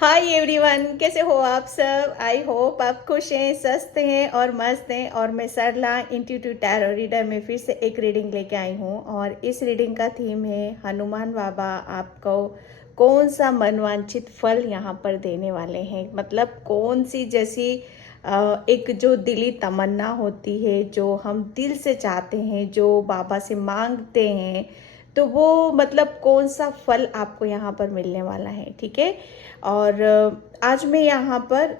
Hi everyone, कैसे हो आप सब। आई होप आप खुश हैं, स्वस्थ हैं और मस्त हैं। और मैं सरला इंट्यूटिव टैरो रीडर में फिर से एक रीडिंग लेके आई हूँ और इस रीडिंग का थीम है हनुमान बाबा आपको कौन सा मनवांछित फल यहाँ पर देने वाले हैं। मतलब कौन सी जैसी एक जो दिली तमन्ना होती है, जो हम दिल से चाहते हैं, जो बाबा से मांगते हैं, तो वो मतलब कौन सा फल आपको यहाँ पर मिलने वाला है। ठीक है। और आज मैं यहाँ पर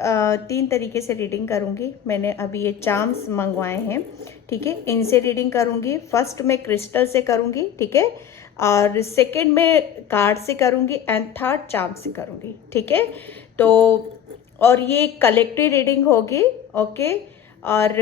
3 तरीके से रीडिंग करूँगी। मैंने अभी ये चार्म्स मंगवाए हैं, ठीक है, इनसे रीडिंग करूँगी। फर्स्ट मैं क्रिस्टल से करूँगी, ठीक है, और सेकंड में कार्ड से करूँगी एंड थर्ड चार्म से करूँगी, ठीक है। तो और ये कलेक्टिव रीडिंग होगी, ओके। और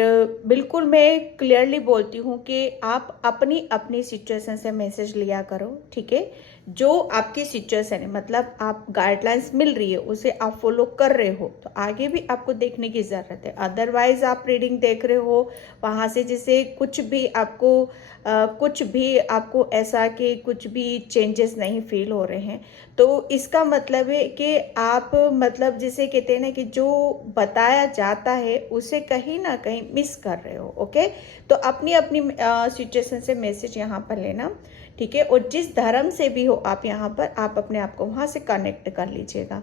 बिल्कुल मैं क्लियरली बोलती हूँ कि आप अपनी अपनी सिचुएशन से मैसेज लिया करो, ठीक है। जो आपकी सिचुएशन है, मतलब आप गाइडलाइंस मिल रही है उसे आप फॉलो कर रहे हो, तो आगे भी आपको देखने की ज़रूरत है। अदरवाइज आप रीडिंग देख रहे हो वहाँ से जैसे कुछ भी आपको ऐसा कि कुछ भी चेंजेस नहीं फील हो रहे हैं, तो इसका मतलब है कि आप मतलब जिसे कहते हैं ना कि जो बताया जाता है उसे कहीं ना कहीं मिस कर रहे हो, ओके। तो अपनी अपनी सिचुएशन से मैसेज यहाँ पर लेना, ठीक है। और जिस धर्म से भी हो आप यहाँ पर, आप अपने आप को वहाँ से कनेक्ट कर लीजिएगा,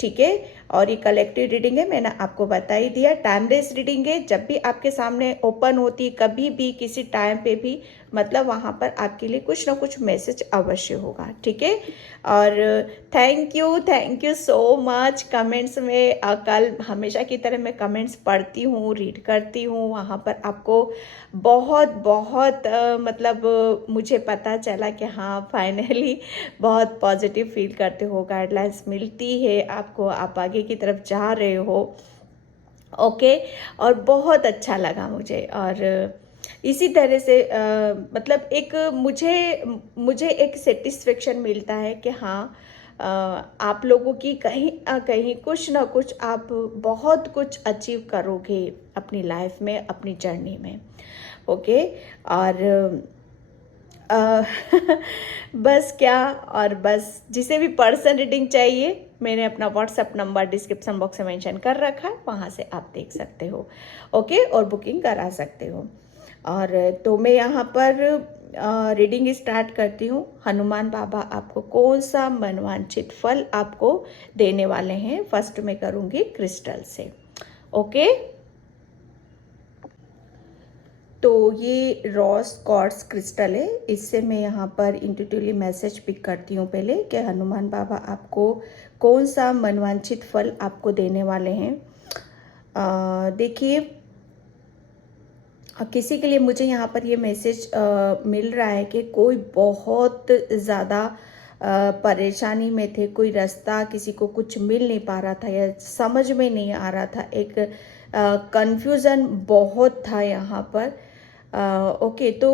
ठीक है। और ये कलेक्टिव रीडिंग है, मैंने आपको बता ही दिया। टाइमलेस रीडिंग है, जब भी आपके सामने ओपन होती, कभी भी किसी टाइम पे भी, मतलब वहाँ पर आपके लिए कुछ ना कुछ मैसेज अवश्य होगा, ठीक है। और thank you so much. Comments में कल हमेशा की तरह मैं कमेंट्स पढ़ती हूँ, रीड करती हूँ। वहाँ पर आपको बहुत बहुत मतलब मुझे पता चला कि हाँ फाइनली बहुत पॉजिटिव फील करते हो, गाइडलाइंस मिलती है आपको, आप आगे की तरफ जा रहे हो, ओके। और बहुत अच्छा लगा मुझे। और इसी तरह से मतलब एक मुझे मुझे एक सेटिस्फेक्शन मिलता है कि हाँ आप लोगों की कहीं कहीं कुछ ना कुछ आप बहुत कुछ अचीव करोगे अपनी लाइफ में, अपनी जर्नी में, ओके। और अ, बस क्या, और बस जिसे भी पर्सन रीडिंग चाहिए, मैंने अपना व्हाट्सएप नंबर डिस्क्रिप्शन बॉक्स में मेंशन कर रखा है, वहाँ से आप देख सकते हो, ओके, और बुकिंग करा सकते हो। और तो मैं यहाँ पर रीडिंग स्टार्ट करती हूँ। हनुमान बाबा आपको कौन सा मनवांछित फल आपको देने वाले हैं, फर्स्ट में करूँगी क्रिस्टल से, ओके। तो ये रॉस क्वार्ट्ज क्रिस्टल है, इससे मैं यहाँ पर इंट्यूटिवली मैसेज पिक करती हूँ पहले कि हनुमान बाबा आपको कौन सा मनवांछित फल आपको देने वाले हैं। देखिए, किसी के लिए मुझे यहाँ पर ये मैसेज मिल रहा है कि कोई बहुत ज़्यादा परेशानी में थे, कोई रास्ता किसी को कुछ मिल नहीं पा रहा था या समझ में नहीं आ रहा था, एक कंफ्यूजन बहुत था यहाँ पर, ओके। तो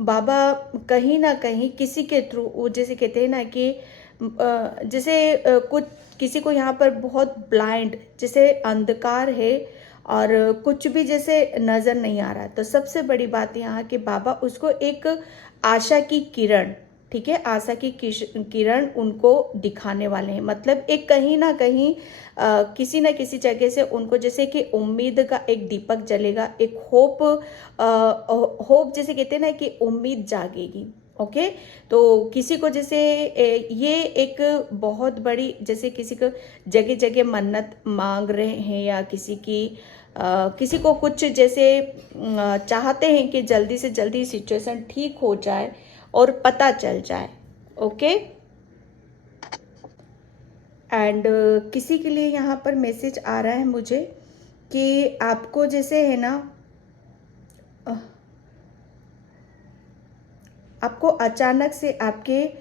बाबा कहीं ना कहीं किसी के थ्रू, वो जैसे कहते हैं ना कि जैसे कुछ किसी को यहाँ पर बहुत ब्लाइंड जैसे अंधकार है और कुछ भी जैसे नज़र नहीं आ रहा, तो सबसे बड़ी बात यहाँ कि बाबा उसको एक आशा की किरण, ठीक है, आशा की किरण उनको दिखाने वाले हैं। मतलब एक कहीं ना कहीं किसी न किसी जगह से उनको जैसे कि उम्मीद का एक दीपक जलेगा, एक होप जैसे कहते हैं ना कि उम्मीद जागेगी, ओके। तो किसी को जैसे ये एक बहुत बड़ी, जैसे किसी को जगह जगह मन्नत मांग रहे हैं या किसी को कुछ जैसे चाहते हैं कि जल्दी से जल्दी सिचुएशन ठीक हो जाए और पता चल जाए, ओके। एंड किसी के लिए यहाँ पर मैसेज आ रहा है मुझे कि आपको जैसे है ना, आपको अचानक से आपके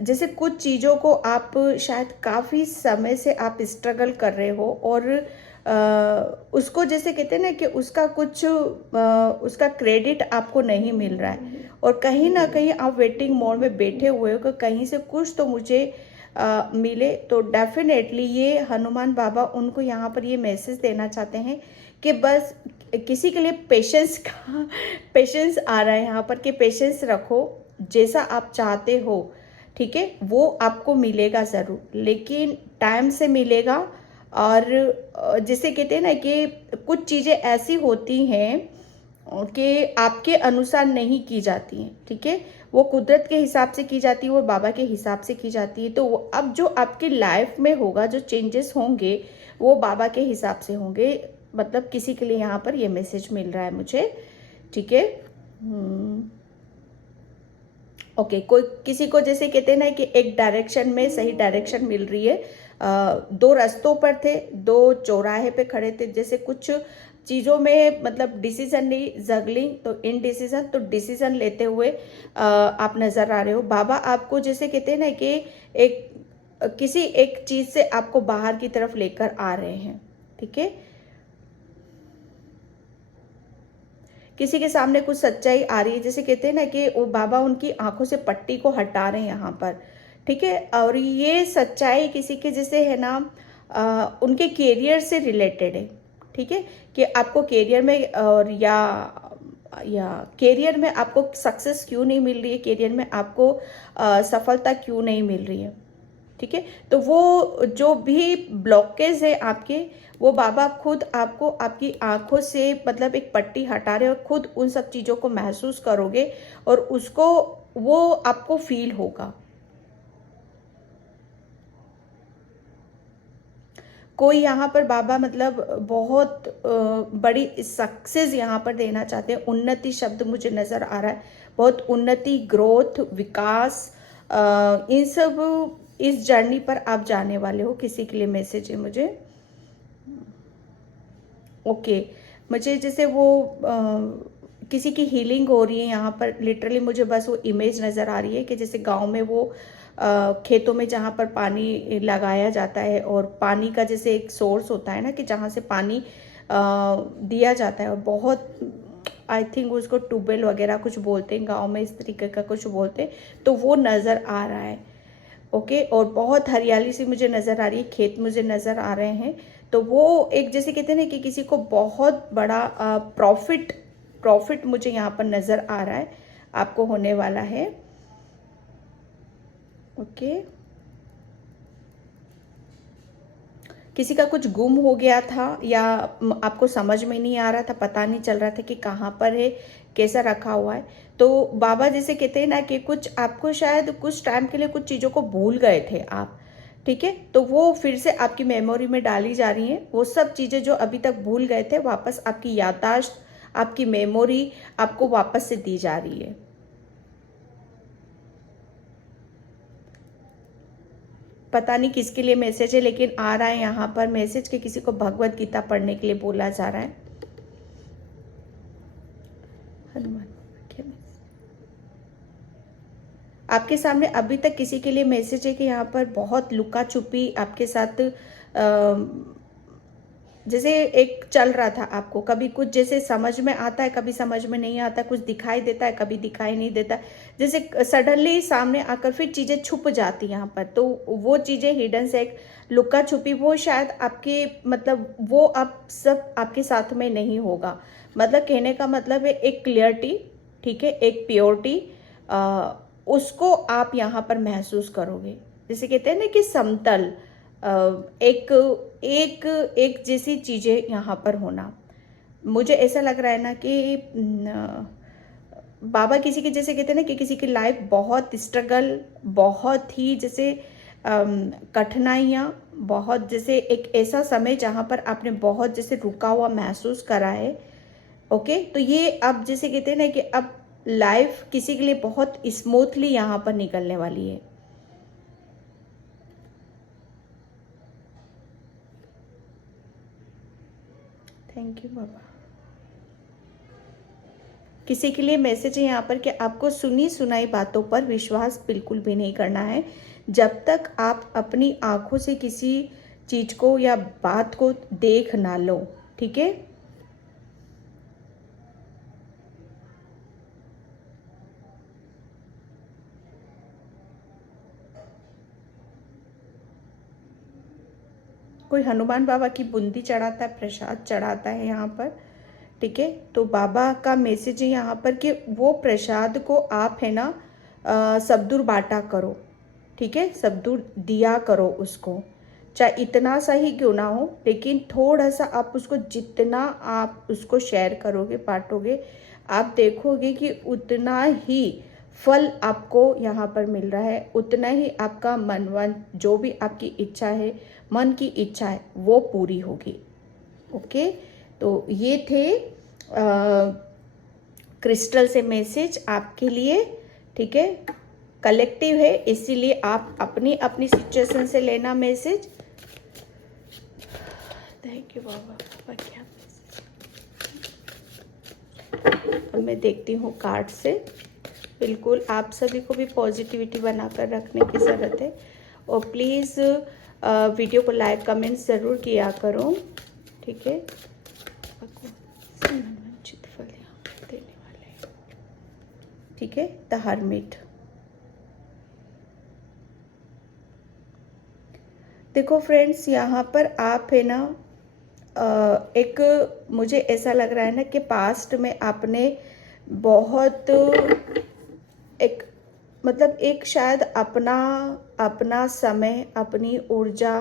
जैसे कुछ चीज़ों को आप शायद काफ़ी समय से आप स्ट्रगल कर रहे हो और उसको जैसे कहते हैं ना कि उसका क्रेडिट आपको नहीं मिल रहा है, और कहीं ना कहीं आप वेटिंग मोड में बैठे हुए हो कि कहीं से कुछ तो मुझे मिले। तो डेफिनेटली ये हनुमान बाबा उनको यहाँ पर ये मैसेज देना चाहते हैं कि बस किसी के लिए पेशेंस आ रहा है यहाँ पर कि पेशेंस रखो, जैसा आप चाहते हो ठीक है, वो आपको मिलेगा ज़रूर, लेकिन टाइम से मिलेगा। और जिसे कहते हैं ना कि कुछ चीज़ें ऐसी होती हैं कि आपके अनुसार नहीं की जाती हैं, ठीक है, वो कुदरत के हिसाब से की जाती है, वो बाबा के हिसाब से की जाती है। तो अब जो आपकी लाइफ में होगा, जो चेंजेस होंगे, वो बाबा के हिसाब से होंगे। मतलब किसी के लिए यहाँ पर ये मैसेज मिल रहा है मुझे, ठीक है। ओके, कोई किसी को जैसे कहते हैं ना कि एक डायरेक्शन में सही डायरेक्शन मिल रही है। दो रास्तों पर थे, दो चौराहे पे खड़े थे, जैसे कुछ चीज़ों में मतलब डिसीजन नहीं, जगलिंग तो इनडिसीजन, तो डिसीजन लेते हुए आप नज़र आ रहे हो। बाबा आपको जैसे कहते हैं ना कि एक किसी एक चीज़ से आपको बाहर की तरफ लेकर आ रहे हैं, ठीक है। किसी के सामने कुछ सच्चाई आ रही है, जैसे कहते हैं ना कि वो बाबा उनकी आंखों से पट्टी को हटा रहे हैं यहाँ पर, ठीक है। और ये सच्चाई किसी के जैसे है ना उनके कैरियर से रिलेटेड है, ठीक है, कि आपको कैरियर में और या कैरियर में आपको सक्सेस क्यों नहीं मिल रही है, कैरियर में आपको सफलता क्यों नहीं मिल रही है, ठीक है। तो वो जो भी ब्लॉकेज है आपके, वो बाबा खुद आपको आपकी आंखों से मतलब एक पट्टी हटा रहे, और खुद उन सब चीज़ों को महसूस करोगे और उसको वो आपको फील होगा। कोई यहाँ पर बाबा मतलब बहुत बड़ी सक्सेस यहाँ पर देना चाहते हैं। उन्नति शब्द मुझे नज़र आ रहा है, बहुत उन्नति, ग्रोथ, विकास, इन सब इस जर्नी पर आप जाने वाले हो। किसी के लिए मैसेज है मुझे, ओके। मुझे जैसे वो किसी की हीलिंग हो रही है यहाँ पर, लिटरली मुझे बस वो इमेज नज़र आ रही है कि जैसे गांव में वो खेतों में जहाँ पर पानी लगाया जाता है, और पानी का जैसे एक सोर्स होता है ना कि जहाँ से पानी दिया जाता है, और बहुत आई थिंक उसको ट्यूबवेल वगैरह कुछ बोलते हैं गांव में, इस तरीके का कुछ बोलते हैं, तो वो नज़र आ रहा है, ओके। और बहुत हरियाली सी मुझे नज़र आ रही है, खेत मुझे नज़र आ रहे हैं। तो वो एक जैसे कहते हैं ना कि किसी को बहुत बड़ा प्रॉफिट मुझे यहाँ पर नज़र आ रहा है आपको होने वाला है, ओके। किसी का कुछ गुम हो गया था, या आपको समझ में नहीं आ रहा था, पता नहीं चल रहा था कि कहाँ पर है, कैसा रखा हुआ है। तो बाबा जैसे कहते हैं ना कि कुछ आपको शायद कुछ टाइम के लिए कुछ चीज़ों को भूल गए थे आप, ठीक है, तो वो फिर से आपकी मेमोरी में डाली जा रही हैं। वो सब चीज़ें जो अभी तक भूल गए थे, वापस आपकी याददाश्त, आपकी मेमोरी आपको वापस से दी जा रही है। पता नहीं किसके लिए मैसेज है, लेकिन आ रहा है यहाँ पर मैसेज कि किसी को भगवत गीता पढ़ने के लिए बोला जा रहा है। हनुमान, आपके सामने अभी तक किसी के लिए मैसेज है कि यहाँ पर बहुत लुका छुपी आपके साथ जैसे एक चल रहा था। आपको कभी कुछ जैसे समझ में आता है, कभी समझ में नहीं आता, कुछ दिखाई देता है, कभी दिखाई नहीं देता, जैसे सडनली सामने आकर फिर चीज़ें छुप जाती यहाँ पर। तो वो चीज़ें हिडन से एक लुका छुपी, वो शायद आपके मतलब वो आप सब आपके साथ में नहीं होगा। मतलब कहने का मतलब है एक क्लियरिटी, ठीक है, एक प्योरिटी, उसको आप यहाँ पर महसूस करोगे। जैसे कहते हैं ना कि समतल, एक एक एक जैसी चीज़ें यहाँ पर होना। मुझे ऐसा लग रहा है ना कि बाबा किसी के जैसे कहते हैं ना कि किसी की लाइफ बहुत स्ट्रगल, बहुत ही जैसे कठिनाइयाँ, बहुत जैसे एक ऐसा समय जहाँ पर आपने बहुत जैसे रुका हुआ महसूस करा है, ओके। तो ये अब जैसे कहते हैं ना कि अब लाइफ किसी के लिए बहुत स्मूथली यहाँ पर निकलने वाली है। थैंक यू बाबा। किसी के लिए मैसेज है यहाँ पर कि आपको सुनी सुनाई बातों पर विश्वास बिल्कुल भी नहीं करना है जब तक आप अपनी आंखों से किसी चीज को या बात को देख ना लो, ठीक है। कोई हनुमान बाबा की बूंदी चढ़ाता है, प्रसाद चढ़ाता है यहाँ पर, ठीक है। तो बाबा का मैसेज है यहाँ पर कि वो प्रसाद को आप है ना सब्दुर बांटा करो, ठीक है, सब दूर दिया करो उसको, चाहे इतना सा ही क्यों ना हो, लेकिन थोड़ा सा आप उसको, जितना आप उसको शेयर करोगे, बांटोगे, आप देखोगे कि उतना ही फल आपको यहाँ पर मिल रहा है, उतना ही आपका मनवन, जो भी आपकी इच्छा है, मन की इच्छा है, वो पूरी होगी। ओके, तो ये थे क्रिस्टल से मैसेज आपके लिए, ठीक है। कलेक्टिव है, इसीलिए आप अपनी अपनी सिचुएशन से लेना मैसेज। थैंक यू बाबा। क्या अब मैं देखती हूँ कार्ड से। बिल्कुल आप सभी को भी पॉजिटिविटी बनाकर रखने की ज़रूरत है, और प्लीज़ वीडियो को लाइक कमेंट ज़रूर किया करो, ठीक है। फल देने वाले, ठीक है। द हर्मिट, देखो फ्रेंड्स, यहाँ पर आप है ना, एक मुझे ऐसा लग रहा है ना कि पास्ट में आपने बहुत एक, मतलब एक शायद अपना समय, अपनी ऊर्जा,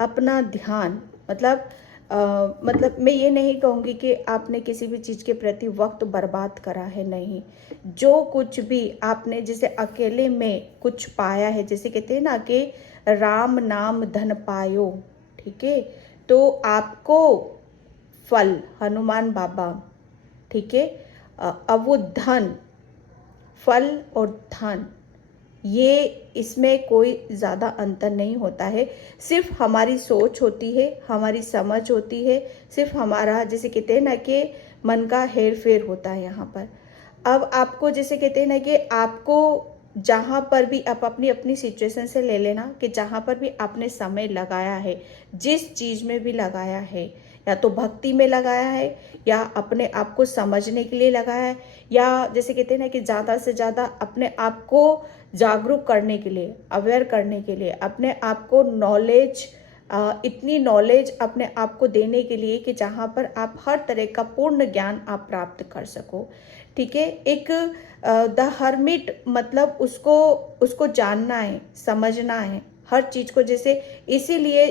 अपना ध्यान, मतलब मैं ये नहीं कहूँगी कि आपने किसी भी चीज़ के प्रति वक्त बर्बाद करा है, नहीं। जो कुछ भी आपने जैसे अकेले में कुछ पाया है, जैसे कहते हैं ना कि राम नाम धन पायो, ठीक है, तो आपको फल हनुमान बाबा, ठीक है। अब वो धन, फल और धन, ये इसमें कोई ज़्यादा अंतर नहीं होता है, सिर्फ हमारी सोच होती है, हमारी समझ होती है, सिर्फ हमारा जैसे कहते हैं ना कि मन का हेर फेर होता है यहाँ पर। अब आपको जैसे कहते हैं ना कि आपको जहाँ पर भी आप अपनी अपनी सिचुएशन से ले लेना कि जहाँ पर भी आपने समय लगाया है, जिस चीज़ में भी लगाया है, या तो भक्ति में लगाया है, या अपने आप को समझने के लिए लगाया है, या जैसे कहते हैं ना कि ज़्यादा से ज़्यादा अपने आप को जागरूक करने के लिए, अवेयर करने के लिए, अपने आप को नॉलेज, इतनी नॉलेज अपने आप को देने के लिए कि जहाँ पर आप हर तरह का पूर्ण ज्ञान आप प्राप्त कर सको, ठीक है। एक द हर्मिट, मतलब उसको जानना है, समझना है हर चीज़ को, जैसे इसीलिए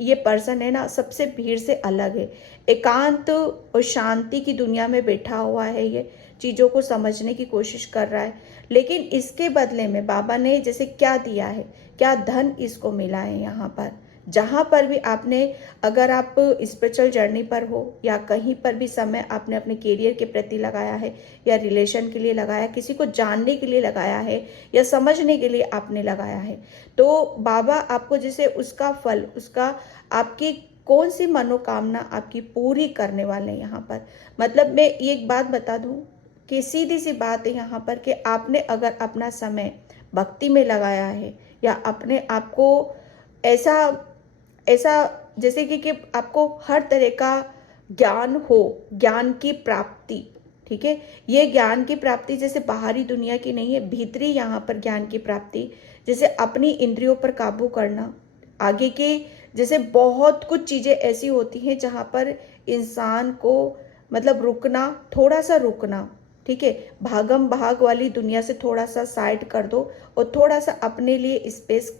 ये पर्सन है ना, सबसे भीड़ से अलग है, एकांत और शांति की दुनिया में बैठा हुआ है, ये चीज़ों को समझने की कोशिश कर रहा है, लेकिन इसके बदले में बाबा ने जैसे क्या दिया है, क्या धन इसको मिला है यहाँ पर। जहाँ पर भी आपने, अगर आप स्पिरिचुअल जर्नी पर हो, या कहीं पर भी समय आपने अपने करियर के प्रति लगाया है, या रिलेशन के लिए लगाया, किसी को जानने के लिए लगाया है, या समझने के लिए आपने लगाया है, तो बाबा आपको जैसे उसका फल, उसका आपकी कौन सी मनोकामना आपकी पूरी करने वाले हैं यहाँ पर। मतलब मैं एक बात बता दूँ कि सीधी सी बात है यहाँ पर कि आपने अगर अपना समय भक्ति में लगाया है, या अपने आप को ऐसा ऐसा जैसे कि आपको हर तरह का ज्ञान हो, ज्ञान की प्राप्ति, ठीक है। ये ज्ञान की प्राप्ति जैसे बाहरी दुनिया की नहीं है, भीतरी यहाँ पर ज्ञान की प्राप्ति, जैसे अपनी इंद्रियों पर काबू करना, आगे के जैसे बहुत कुछ चीज़ें ऐसी होती हैं जहाँ पर इंसान को मतलब रुकना, थोड़ा सा रुकना, ठीक है। भागम भाग वाली दुनिया से थोड़ा सा साइड कर दो, और थोड़ा सा अपने लिए स्पेस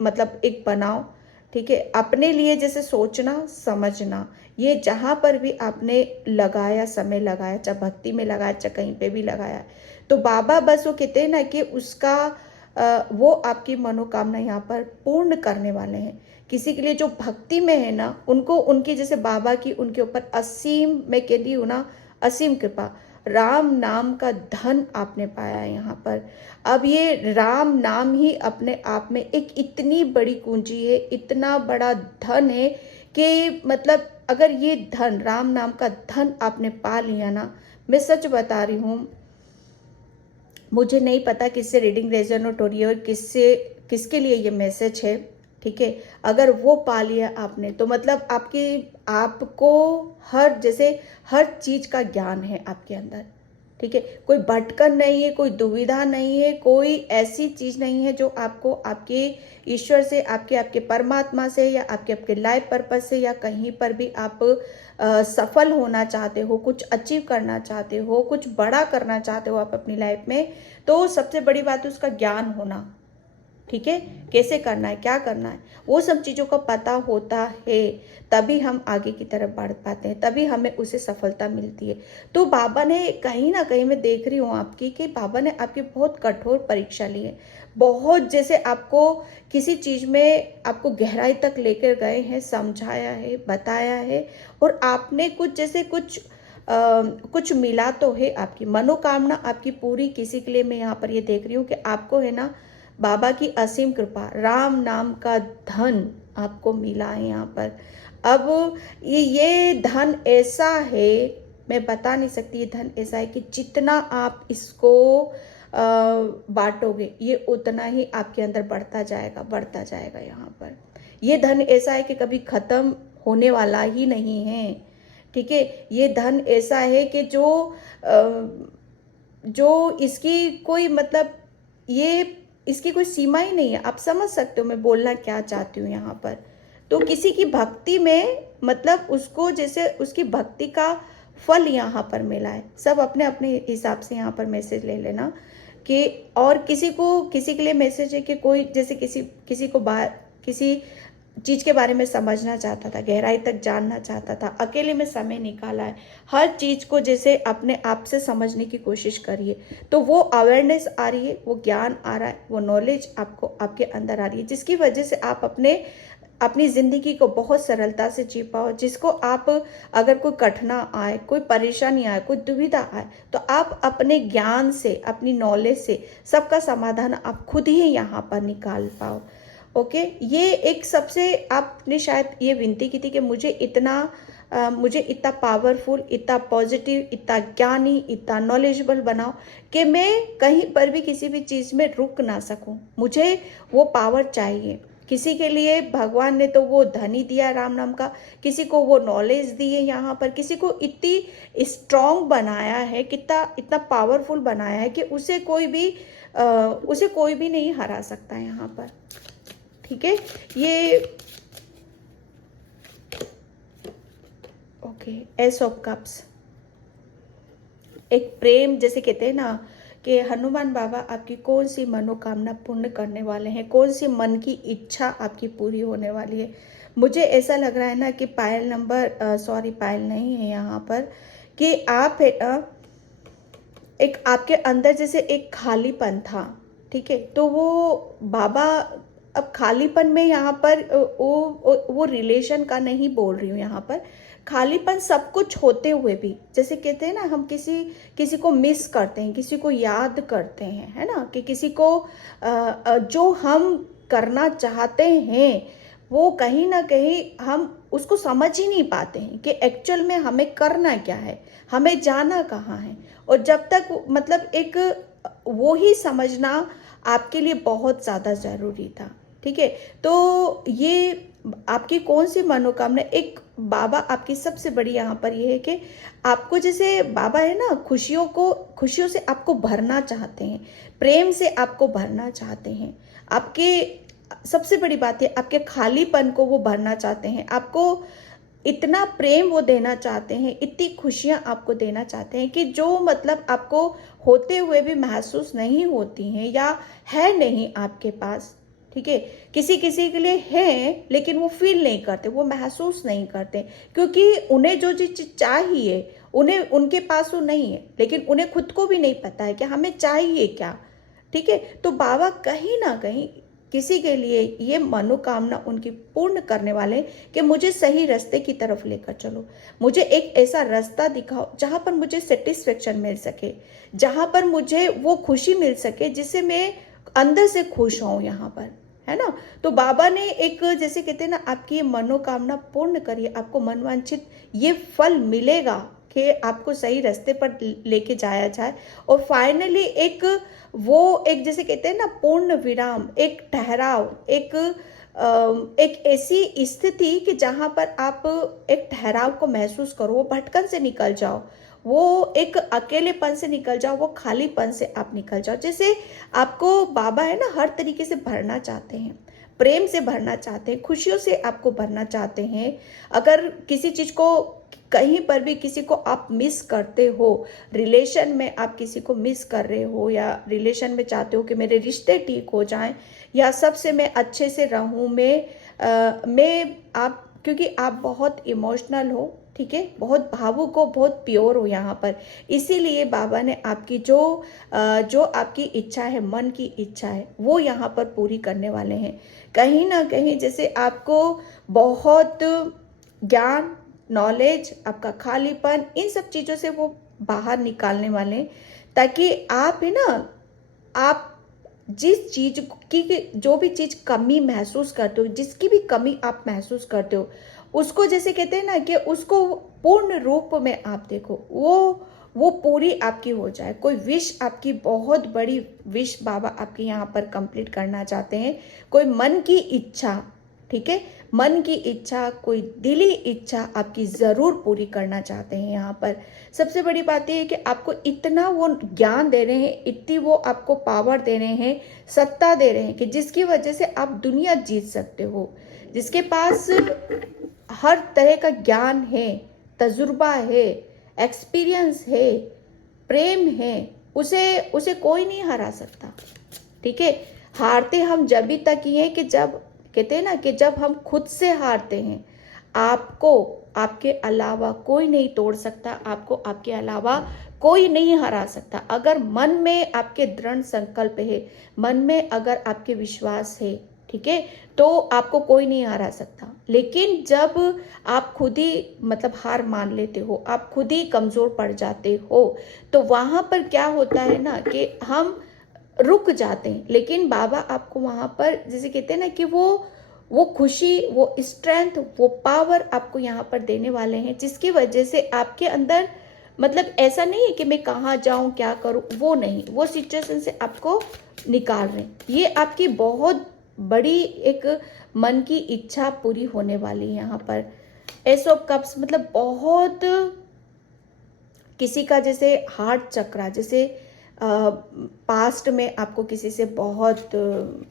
मतलब एक बनाओ, ठीक है। अपने लिए जैसे सोचना, समझना, ये जहाँ पर भी आपने लगाया, समय लगाया, चाहे भक्ति में लगाया, चाहे कहीं पे भी लगाया, तो बाबा बस वो कहते हैं ना कि उसका वो आपकी मनोकामना यहाँ पर पूर्ण करने वाले हैं। किसी के लिए जो भक्ति में है ना, उनको उनकी जैसे बाबा की उनके ऊपर असीम, मैं कहती हूँ ना, असीम कृपा, राम नाम का धन आपने पाया है यहाँ पर। अब ये राम नाम ही अपने आप में एक इतनी बड़ी कुंजी है, इतना बड़ा धन है कि मतलब अगर ये धन, राम नाम का धन आपने पा लिया ना, मैं सच बता रही हूँ, मुझे नहीं पता किससे रीडिंग रेजोनेट हो रही है और किसके लिए ये मैसेज है, ठीक है। अगर वो पा लिया आपने, तो मतलब आपको हर चीज़ का ज्ञान है आपके अंदर, ठीक है। कोई भटकन नहीं है, कोई दुविधा नहीं है, कोई ऐसी चीज़ नहीं है जो आपको आपके ईश्वर से, आपके परमात्मा से, या आपके लाइफ पर्पज से, या कहीं पर भी आप सफल होना चाहते हो, कुछ अचीव करना चाहते हो, कुछ बड़ा करना चाहते हो आप अपनी लाइफ में, तो सबसे बड़ी बात है उसका ज्ञान होना, ठीक है, कैसे करना है, क्या करना है, वो सब चीज़ों का पता होता है, तभी हम आगे की तरफ बढ़ पाते हैं, तभी हमें उसे सफलता मिलती है। तो बाबा ने कहीं ना कहीं, मैं देख रही हूँ आपकी, कि बाबा ने आपकी बहुत कठोर परीक्षा ली है, बहुत, जैसे आपको किसी चीज़ में आपको गहराई तक लेकर गए हैं, समझाया है, बताया है, और आपने कुछ, जैसे कुछ मिला तो है, आपकी मनोकामना आपकी पूरी। किसी के लिए मैं यहाँ पर ये देख रही हूँ कि आपको है ना बाबा की असीम कृपा, राम नाम का धन आपको मिला है यहाँ पर। अब ये धन ऐसा है, मैं बता नहीं सकती, ये धन ऐसा है कि जितना आप इसको बांटोगे, ये उतना ही आपके अंदर बढ़ता जाएगा, बढ़ता जाएगा। यहाँ पर ये धन ऐसा है कि कभी खत्म होने वाला ही नहीं है, ठीक है। ये धन ऐसा है कि जो इसकी कोई मतलब, ये इसकी कोई सीमा ही नहीं है। आप समझ सकते हो मैं बोलना क्या चाहती हूँ यहाँ पर। तो किसी की भक्ति में मतलब उसको, जैसे उसकी भक्ति का फल यहाँ पर मिला है। सब अपने अपने हिसाब से यहाँ पर मैसेज ले लेना कि, और किसी के लिए मैसेज है कि कोई, जैसे किसी को किसी चीज़ के बारे में समझना चाहता था, गहराई तक जानना चाहता था, अकेले में समय निकाला है, हर चीज़ को जैसे अपने आप से समझने की कोशिश करिए, तो वो अवेयरनेस आ रही है, वो ज्ञान आ रहा है, वो नॉलेज आपको आपके अंदर आ रही है, जिसकी वजह से आप अपनी ज़िंदगी को बहुत सरलता से जी पाओ। जिसको आप, अगर कोई कठिना आए, कोई परेशानी आए, कोई दुविधा आए, तो आप अपने ज्ञान से, अपनी नॉलेज से सबका समाधान आप खुद ही यहाँ पर निकाल पाओ। ओके, ये एक सबसे, आपने शायद ये विनती की थी कि मुझे इतना पावरफुल, इतना पॉजिटिव, इतना ज्ञानी, इतना नॉलेजेबल बनाओ कि मैं कहीं पर भी किसी भी चीज़ में रुक ना सकूं। मुझे वो पावर चाहिए। किसी के लिए भगवान ने तो वो धन ही दिया राम नाम का, किसी को वो नॉलेज दी है यहाँ पर, किसी को इतनी स्ट्रॉन्ग बनाया है, इतना पावरफुल बनाया है कि उसे कोई भी नहीं हरा सकता है यहाँ पर, ठीक है। ये ओके, एस ऑफ कप्स, एक प्रेम, जैसे कहते हैं ना कि हनुमान बाबा आपकी कौन सी मनोकामना पूर्ण करने वाले हैं, कौन सी मन की इच्छा आपकी पूरी होने वाली है। मुझे ऐसा लग रहा है ना कि पायल नहीं है यहाँ पर, कि आप एक आपके अंदर जैसे एक खालीपन था, ठीक है। तो वो बाबा, अब खालीपन में यहाँ पर वो रिलेशन का नहीं बोल रही हूँ यहाँ पर, खालीपन सब कुछ होते हुए भी, जैसे कहते हैं ना हम किसी को मिस करते हैं, किसी को याद करते हैं, है ना, कि किसी को जो हम करना चाहते हैं वो कहीं ना कहीं हम उसको समझ ही नहीं पाते हैं कि एक्चुअल में हमें करना क्या है, हमें जाना कहाँ है। और जब तक मतलब एक वो ही समझना आपके लिए बहुत ज़्यादा ज़रूरी था, ठीक है। तो ये आपकी कौन सी मनोकामना, एक बाबा आपकी सबसे बड़ी यहाँ पर ये है कि आपको, जैसे बाबा है ना, खुशियों से आपको भरना चाहते हैं, प्रेम से आपको भरना चाहते हैं। आपके सबसे बड़ी बात है, आपके खालीपन को वो भरना चाहते हैं, आपको इतना प्रेम वो देना चाहते हैं, इतनी खुशियाँ आपको देना चाहते हैं कि जो मतलब आपको होते हुए भी महसूस नहीं होती हैं या है नहीं आपके पास, ठीक है। किसी किसी के लिए है लेकिन वो फील नहीं करते, वो महसूस नहीं करते, क्योंकि उन्हें जो चीज़ चाहिए उन्हें उनके पास वो नहीं है, लेकिन उन्हें खुद को भी नहीं पता है कि हमें चाहिए क्या, ठीक है। तो बाबा कहीं ना कहीं किसी के लिए ये मनोकामना उनकी पूर्ण करने वाले कि मुझे सही रास्ते की तरफ लेकर चलो, मुझे एक ऐसा रास्ता दिखाओ जहाँ पर मुझे सेटिस्फेक्शन मिल सके, जहाँ पर मुझे वो खुशी मिल सके जिससे मैं अंदर से खुश हूँ यहाँ पर, है ना। तो बाबा ने एक, जैसे कहते हैं ना, आपकी ये मनोकामना पूर्ण करिए, आपको मनवांछित ये फल मिलेगा कि आपको सही रास्ते पर लेके जाया जाए, और फाइनली एक जैसे कहते हैं ना पूर्ण विराम, एक ठहराव, एक ऐसी स्थिति कि जहाँ पर आप एक ठहराव को महसूस करो, वो भटकन से निकल जाओ, वो एक अकेलेपन से निकल जाओ, वो खालीपन से आप निकल जाओ। जैसे आपको बाबा है ना हर तरीके से भरना चाहते हैं, प्रेम से भरना चाहते हैं, खुशियों से आपको भरना चाहते हैं। अगर किसी चीज़ को कहीं पर भी किसी को आप मिस करते हो, रिलेशन में आप किसी को मिस कर रहे हो, या रिलेशन में चाहते हो कि मेरे रिश्ते ठीक हो जाएं, या सबसे मैं अच्छे से रहूं, मैं आप, क्योंकि आप बहुत इमोशनल हो, ठीक है, बहुत भावुक हो, बहुत प्योर हो यहाँ पर। इसीलिए बाबा ने आपकी जो आपकी इच्छा है, मन की इच्छा है, वो यहाँ पर पूरी करने वाले हैं। कहीं ना कहीं जैसे आपको बहुत ज्ञान, नॉलेज, आपका खालीपन, इन सब चीज़ों से वो बाहर निकालने वाले हैं, ताकि आप है ना, आप जिस चीज की जो भी चीज कमी महसूस करते हो, जिसकी भी कमी आप महसूस करते हो, उसको जैसे कहते हैं ना कि उसको पूर्ण रूप में आप देखो, वो पूरी आपकी हो जाए। कोई विश, आपकी बहुत बड़ी विश बाबा आपके यहाँ पर कंप्लीट करना चाहते हैं। कोई मन की इच्छा, ठीक है, मन की इच्छा, कोई दिली इच्छा आपकी ज़रूर पूरी करना चाहते हैं यहाँ पर। सबसे बड़ी बात यह है कि आपको इतना वो ज्ञान दे रहे हैं, इतनी वो आपको पावर दे रहे हैं, सत्ता दे रहे हैं, कि जिसकी वजह से आप दुनिया जीत सकते हो। जिसके पास हर तरह का ज्ञान है, तजुर्बा है, एक्सपीरियंस है, प्रेम है, उसे उसे कोई नहीं हरा सकता, ठीक है। हारते हम जब भी तक ही हैं कि जब कहते हैं ना कि जब हम खुद से हारते हैं। आपको आपके अलावा कोई नहीं तोड़ सकता, आपको आपके अलावा कोई नहीं हरा सकता। अगर मन में आपके दृढ़ संकल्प है, मन में अगर आपके विश्वास है, ठीक है, तो आपको कोई नहीं हरा सकता। लेकिन जब आप खुद ही मतलब हार मान लेते हो, आप खुद ही कमजोर पड़ जाते हो, तो वहां पर क्या होता है ना कि हम रुक जाते हैं। लेकिन बाबा आपको वहां पर जैसे कहते हैं ना कि वो खुशी, वो स्ट्रेंथ, वो पावर आपको यहाँ पर देने वाले हैं, जिसकी वजह से आपके अंदर मतलब ऐसा नहीं है कि मैं कहाँ जाऊं, क्या करूं, वो नहीं, वो सिचुएशन से आपको निकाल रहे हैं। ये आपकी बहुत बड़ी एक मन की इच्छा पूरी होने वाली है यहाँ पर। एस ऑफ कप्स मतलब बहुत, किसी का जैसे हार्ट चक्रा, जैसे पास्ट में आपको किसी से बहुत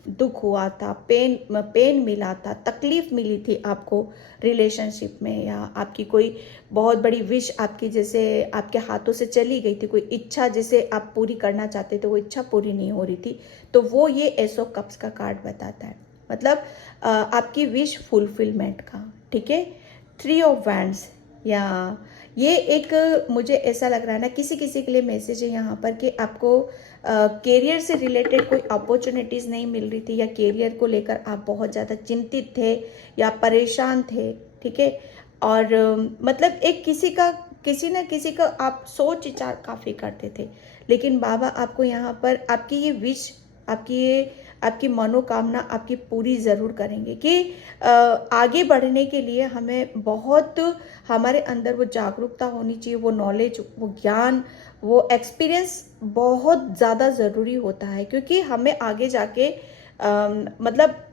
दुख हुआ था, पेन मिला था, तकलीफ मिली थी आपको रिलेशनशिप में, या आपकी कोई बहुत बड़ी विश आपकी जैसे आपके हाथों से चली गई थी, कोई इच्छा जिसे आप पूरी करना चाहते थे, वो इच्छा पूरी नहीं हो रही थी, तो वो ये एस ऑफ कप्स का कार्ड बताता है। मतलब आपकी विश फुलफिलमेंट का, ठीक है। थ्री ऑफ वैंड्स, या ये एक मुझे ऐसा लग रहा है ना, किसी किसी के लिए मैसेज है यहाँ पर कि आपको कैरियर से रिलेटेड कोई अपॉर्चुनिटीज़ नहीं मिल रही थी, या कैरियर को लेकर आप बहुत ज़्यादा चिंतित थे या परेशान थे, ठीक है। और मतलब एक किसी न किसी का आप सोच विचार काफ़ी करते थे, लेकिन बाबा आपको यहाँ पर आपकी ये विश, आपकी मनोकामना आपकी पूरी ज़रूर करेंगे कि आगे बढ़ने के लिए हमें बहुत, हमारे अंदर वो जागरूकता होनी चाहिए, वो नॉलेज, वो ज्ञान, वो एक्सपीरियंस बहुत ज़्यादा ज़रूरी होता है। क्योंकि हमें आगे जाके मतलब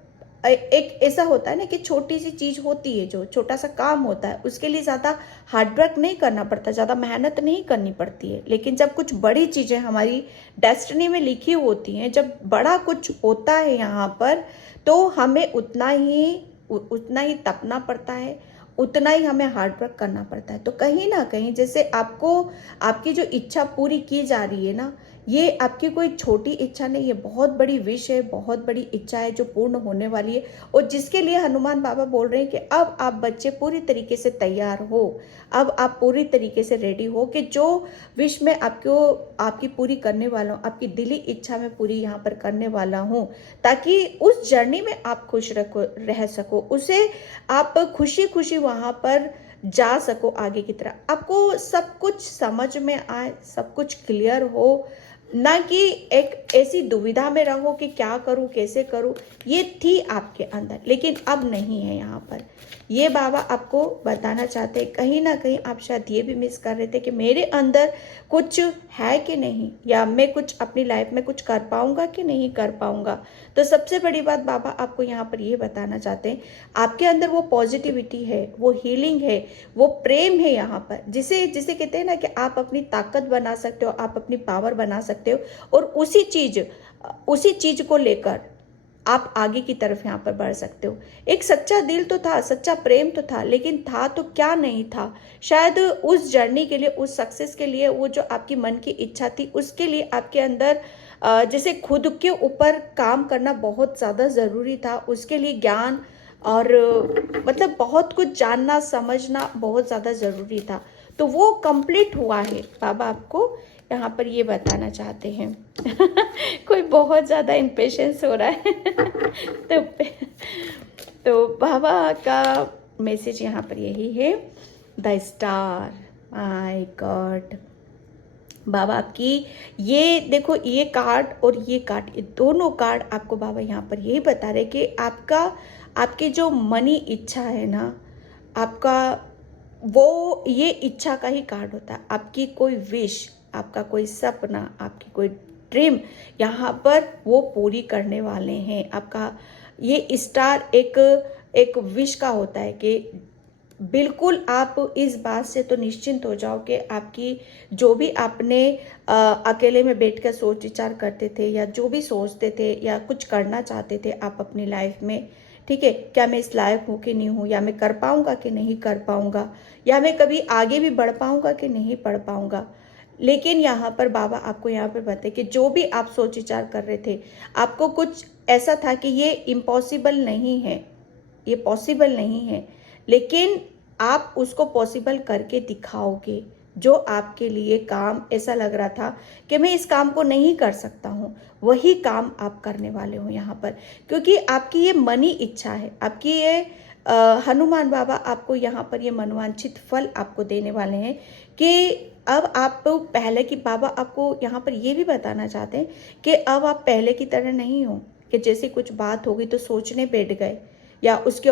एक ऐसा होता है ना कि छोटी सी चीज़ होती है, जो छोटा सा काम होता है, उसके लिए ज़्यादा हार्डवर्क नहीं करना पड़ता, ज़्यादा मेहनत नहीं करनी पड़ती है। लेकिन जब कुछ बड़ी चीज़ें हमारी डेस्टिनी में लिखी होती हैं, जब बड़ा कुछ होता है यहाँ पर, तो हमें उतना ही तपना पड़ता है, उतना ही हमें हार्डवर्क करना पड़ता है। तो कहीं ना कहीं जैसे आपकी जो इच्छा पूरी की जा रही है ना, ये आपकी कोई छोटी इच्छा नहीं है, बहुत बड़ी विश है, बहुत बड़ी इच्छा है जो पूर्ण होने वाली है, और जिसके लिए हनुमान बाबा बोल रहे हैं कि अब आप बच्चे पूरी तरीके से तैयार हो, अब आप पूरी तरीके से रेडी हो कि जो विश में आपकी पूरी करने वाला हूँ, आपकी दिली इच्छा में पूरी यहाँ पर करने वाला हूँ, ताकि उस जर्नी में आप खुश रह सको, उसे आप खुशी खुशी वहाँ पर जा सको आगे की तरफ, आपको सब कुछ समझ में आए, सब कुछ क्लियर हो, ना कि एक ऐसी दुविधा में रहो कि क्या करूं, कैसे करूं। ये थी आपके अंदर, लेकिन अब नहीं है यहाँ पर। ये बाबा आपको बताना चाहते हैं, कहीं ना कहीं आप शायद ये भी मिस कर रहे थे कि मेरे अंदर कुछ है कि नहीं, या मैं कुछ अपनी लाइफ में कुछ कर पाऊंगा कि नहीं कर पाऊंगा। तो सबसे बड़ी बात बाबा आपको यहाँ पर ये बताना चाहते हैं, आपके अंदर वो पॉजिटिविटी है, वो हीलिंग है, वो प्रेम है यहाँ पर, जिसे जिसे कहते हैं ना कि आप अपनी ताकत बना सकते हो, आप अपनी पावर बना सकते हो, और उसी चीज को लेकर आप आगे की तरफ यहाँ पर बढ़ सकते हो। एक सच्चा दिल तो था, सच्चा प्रेम तो था, लेकिन था तो क्या नहीं था। शायद उस जर्नी के लिए, उस सक्सेस के लिए, वो जो आपकी मन की इच्छा थी उसके लिए आपके अंदर जैसे खुद के ऊपर काम करना बहुत ज़्यादा ज़रूरी था। उसके लिए ज्ञान और मतलब बहुत कुछ जानना समझना बहुत ज़्यादा ज़रूरी था। तो वो कंप्लीट हुआ है, बाबा आपको यहाँ पर ये बताना चाहते हैं। कोई बहुत ज़्यादा इम्पेशंस हो रहा है। तो बाबा का मैसेज यहाँ पर यही है, द स्टार। माय गॉड, बाबा आपकी ये देखो, ये कार्ड और ये कार्ड, ये दोनों कार्ड आपको बाबा यहाँ पर यही बता रहे कि आपकी जो मनी इच्छा है ना, आपका वो ये इच्छा का ही कार्ड होता है। आपकी कोई विश, आपका कोई सपना, आपकी कोई ड्रीम यहाँ पर वो पूरी करने वाले हैं। आपका ये स्टार एक विश का होता है कि बिल्कुल आप इस बात से तो निश्चिंत हो जाओ कि आपकी जो भी आपने अकेले में बैठकर सोच विचार करते थे, या जो भी सोचते थे या कुछ करना चाहते थे आप अपनी लाइफ में, ठीक है, क्या मैं इस लायक हूँ कि नहीं हूँ, या मैं कर पाऊँगा कि नहीं कर पाऊँगा, या मैं कभी आगे भी बढ़ पाऊँगा कि नहीं बढ़ पाऊँगा। लेकिन यहाँ पर बाबा आपको यहाँ पर बताए कि जो भी आप सोच विचार कर रहे थे, आपको कुछ ऐसा था कि ये इम्पॉसिबल नहीं है, ये पॉसिबल नहीं है, लेकिन आप उसको पॉसिबल करके दिखाओगे। जो आपके लिए काम ऐसा लग रहा था कि मैं इस काम को नहीं कर सकता हूँ, वही काम आप करने वाले हो यहाँ पर, क्योंकि आपकी ये मनी इच्छा है। आपकी ये हनुमान बाबा आपको यहाँ पर ये मनोवांछित फल आपको देने वाले हैं कि अब आप पहले की, बाबा आपको यहाँ पर ये भी बताना चाहते हैं कि अब आप पहले की तरह नहीं हो कि जैसे कुछ बात हो गई तो सोचने बैठ गए, या उसके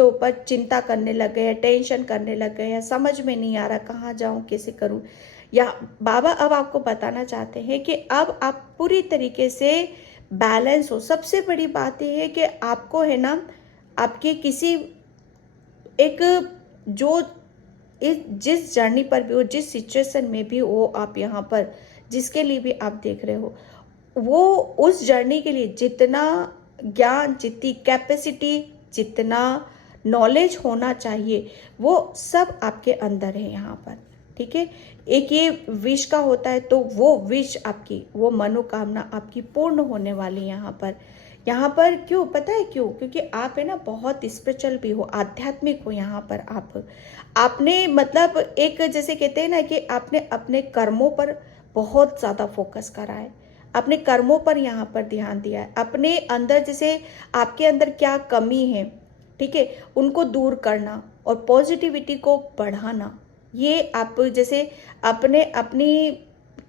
ऊपर चिंता करने लग गए, टेंशन करने लग गए, या समझ में नहीं आ रहा कहाँ जाऊँ, कैसे करूँ। या बाबा अब आपको बताना चाहते हैं कि अब आप पूरी तरीके से बैलेंस हो। सबसे बड़ी बात यह है कि आपको है ना, आपके किसी एक जो जिस जर्नी पर भी हो, जिस सिचुएशन में भी हो, आप यहाँ पर जिसके लिए भी आप देख रहे हो, वो उस जर्नी के लिए जितना ज्ञान, जितनी कैपेसिटी, जितना नॉलेज होना चाहिए, वो सब आपके अंदर है यहाँ पर, ठीक है। एक ये विश का होता है, तो वो विश आपकी, वो मनोकामना आपकी पूर्ण होने वाली यहाँ पर क्यों पता है क्यों? क्योंकि आप है ना बहुत स्पिरिचुअल भी हो, आध्यात्मिक हो। यहाँ पर आपने मतलब एक जैसे कहते हैं ना कि आपने अपने कर्मों पर बहुत ज़्यादा फोकस करा है, अपने कर्मों पर यहाँ पर ध्यान दिया है। अपने अंदर जैसे आपके अंदर क्या कमी है, ठीक है, उनको दूर करना और पॉजिटिविटी को बढ़ाना। ये आप जैसे अपनी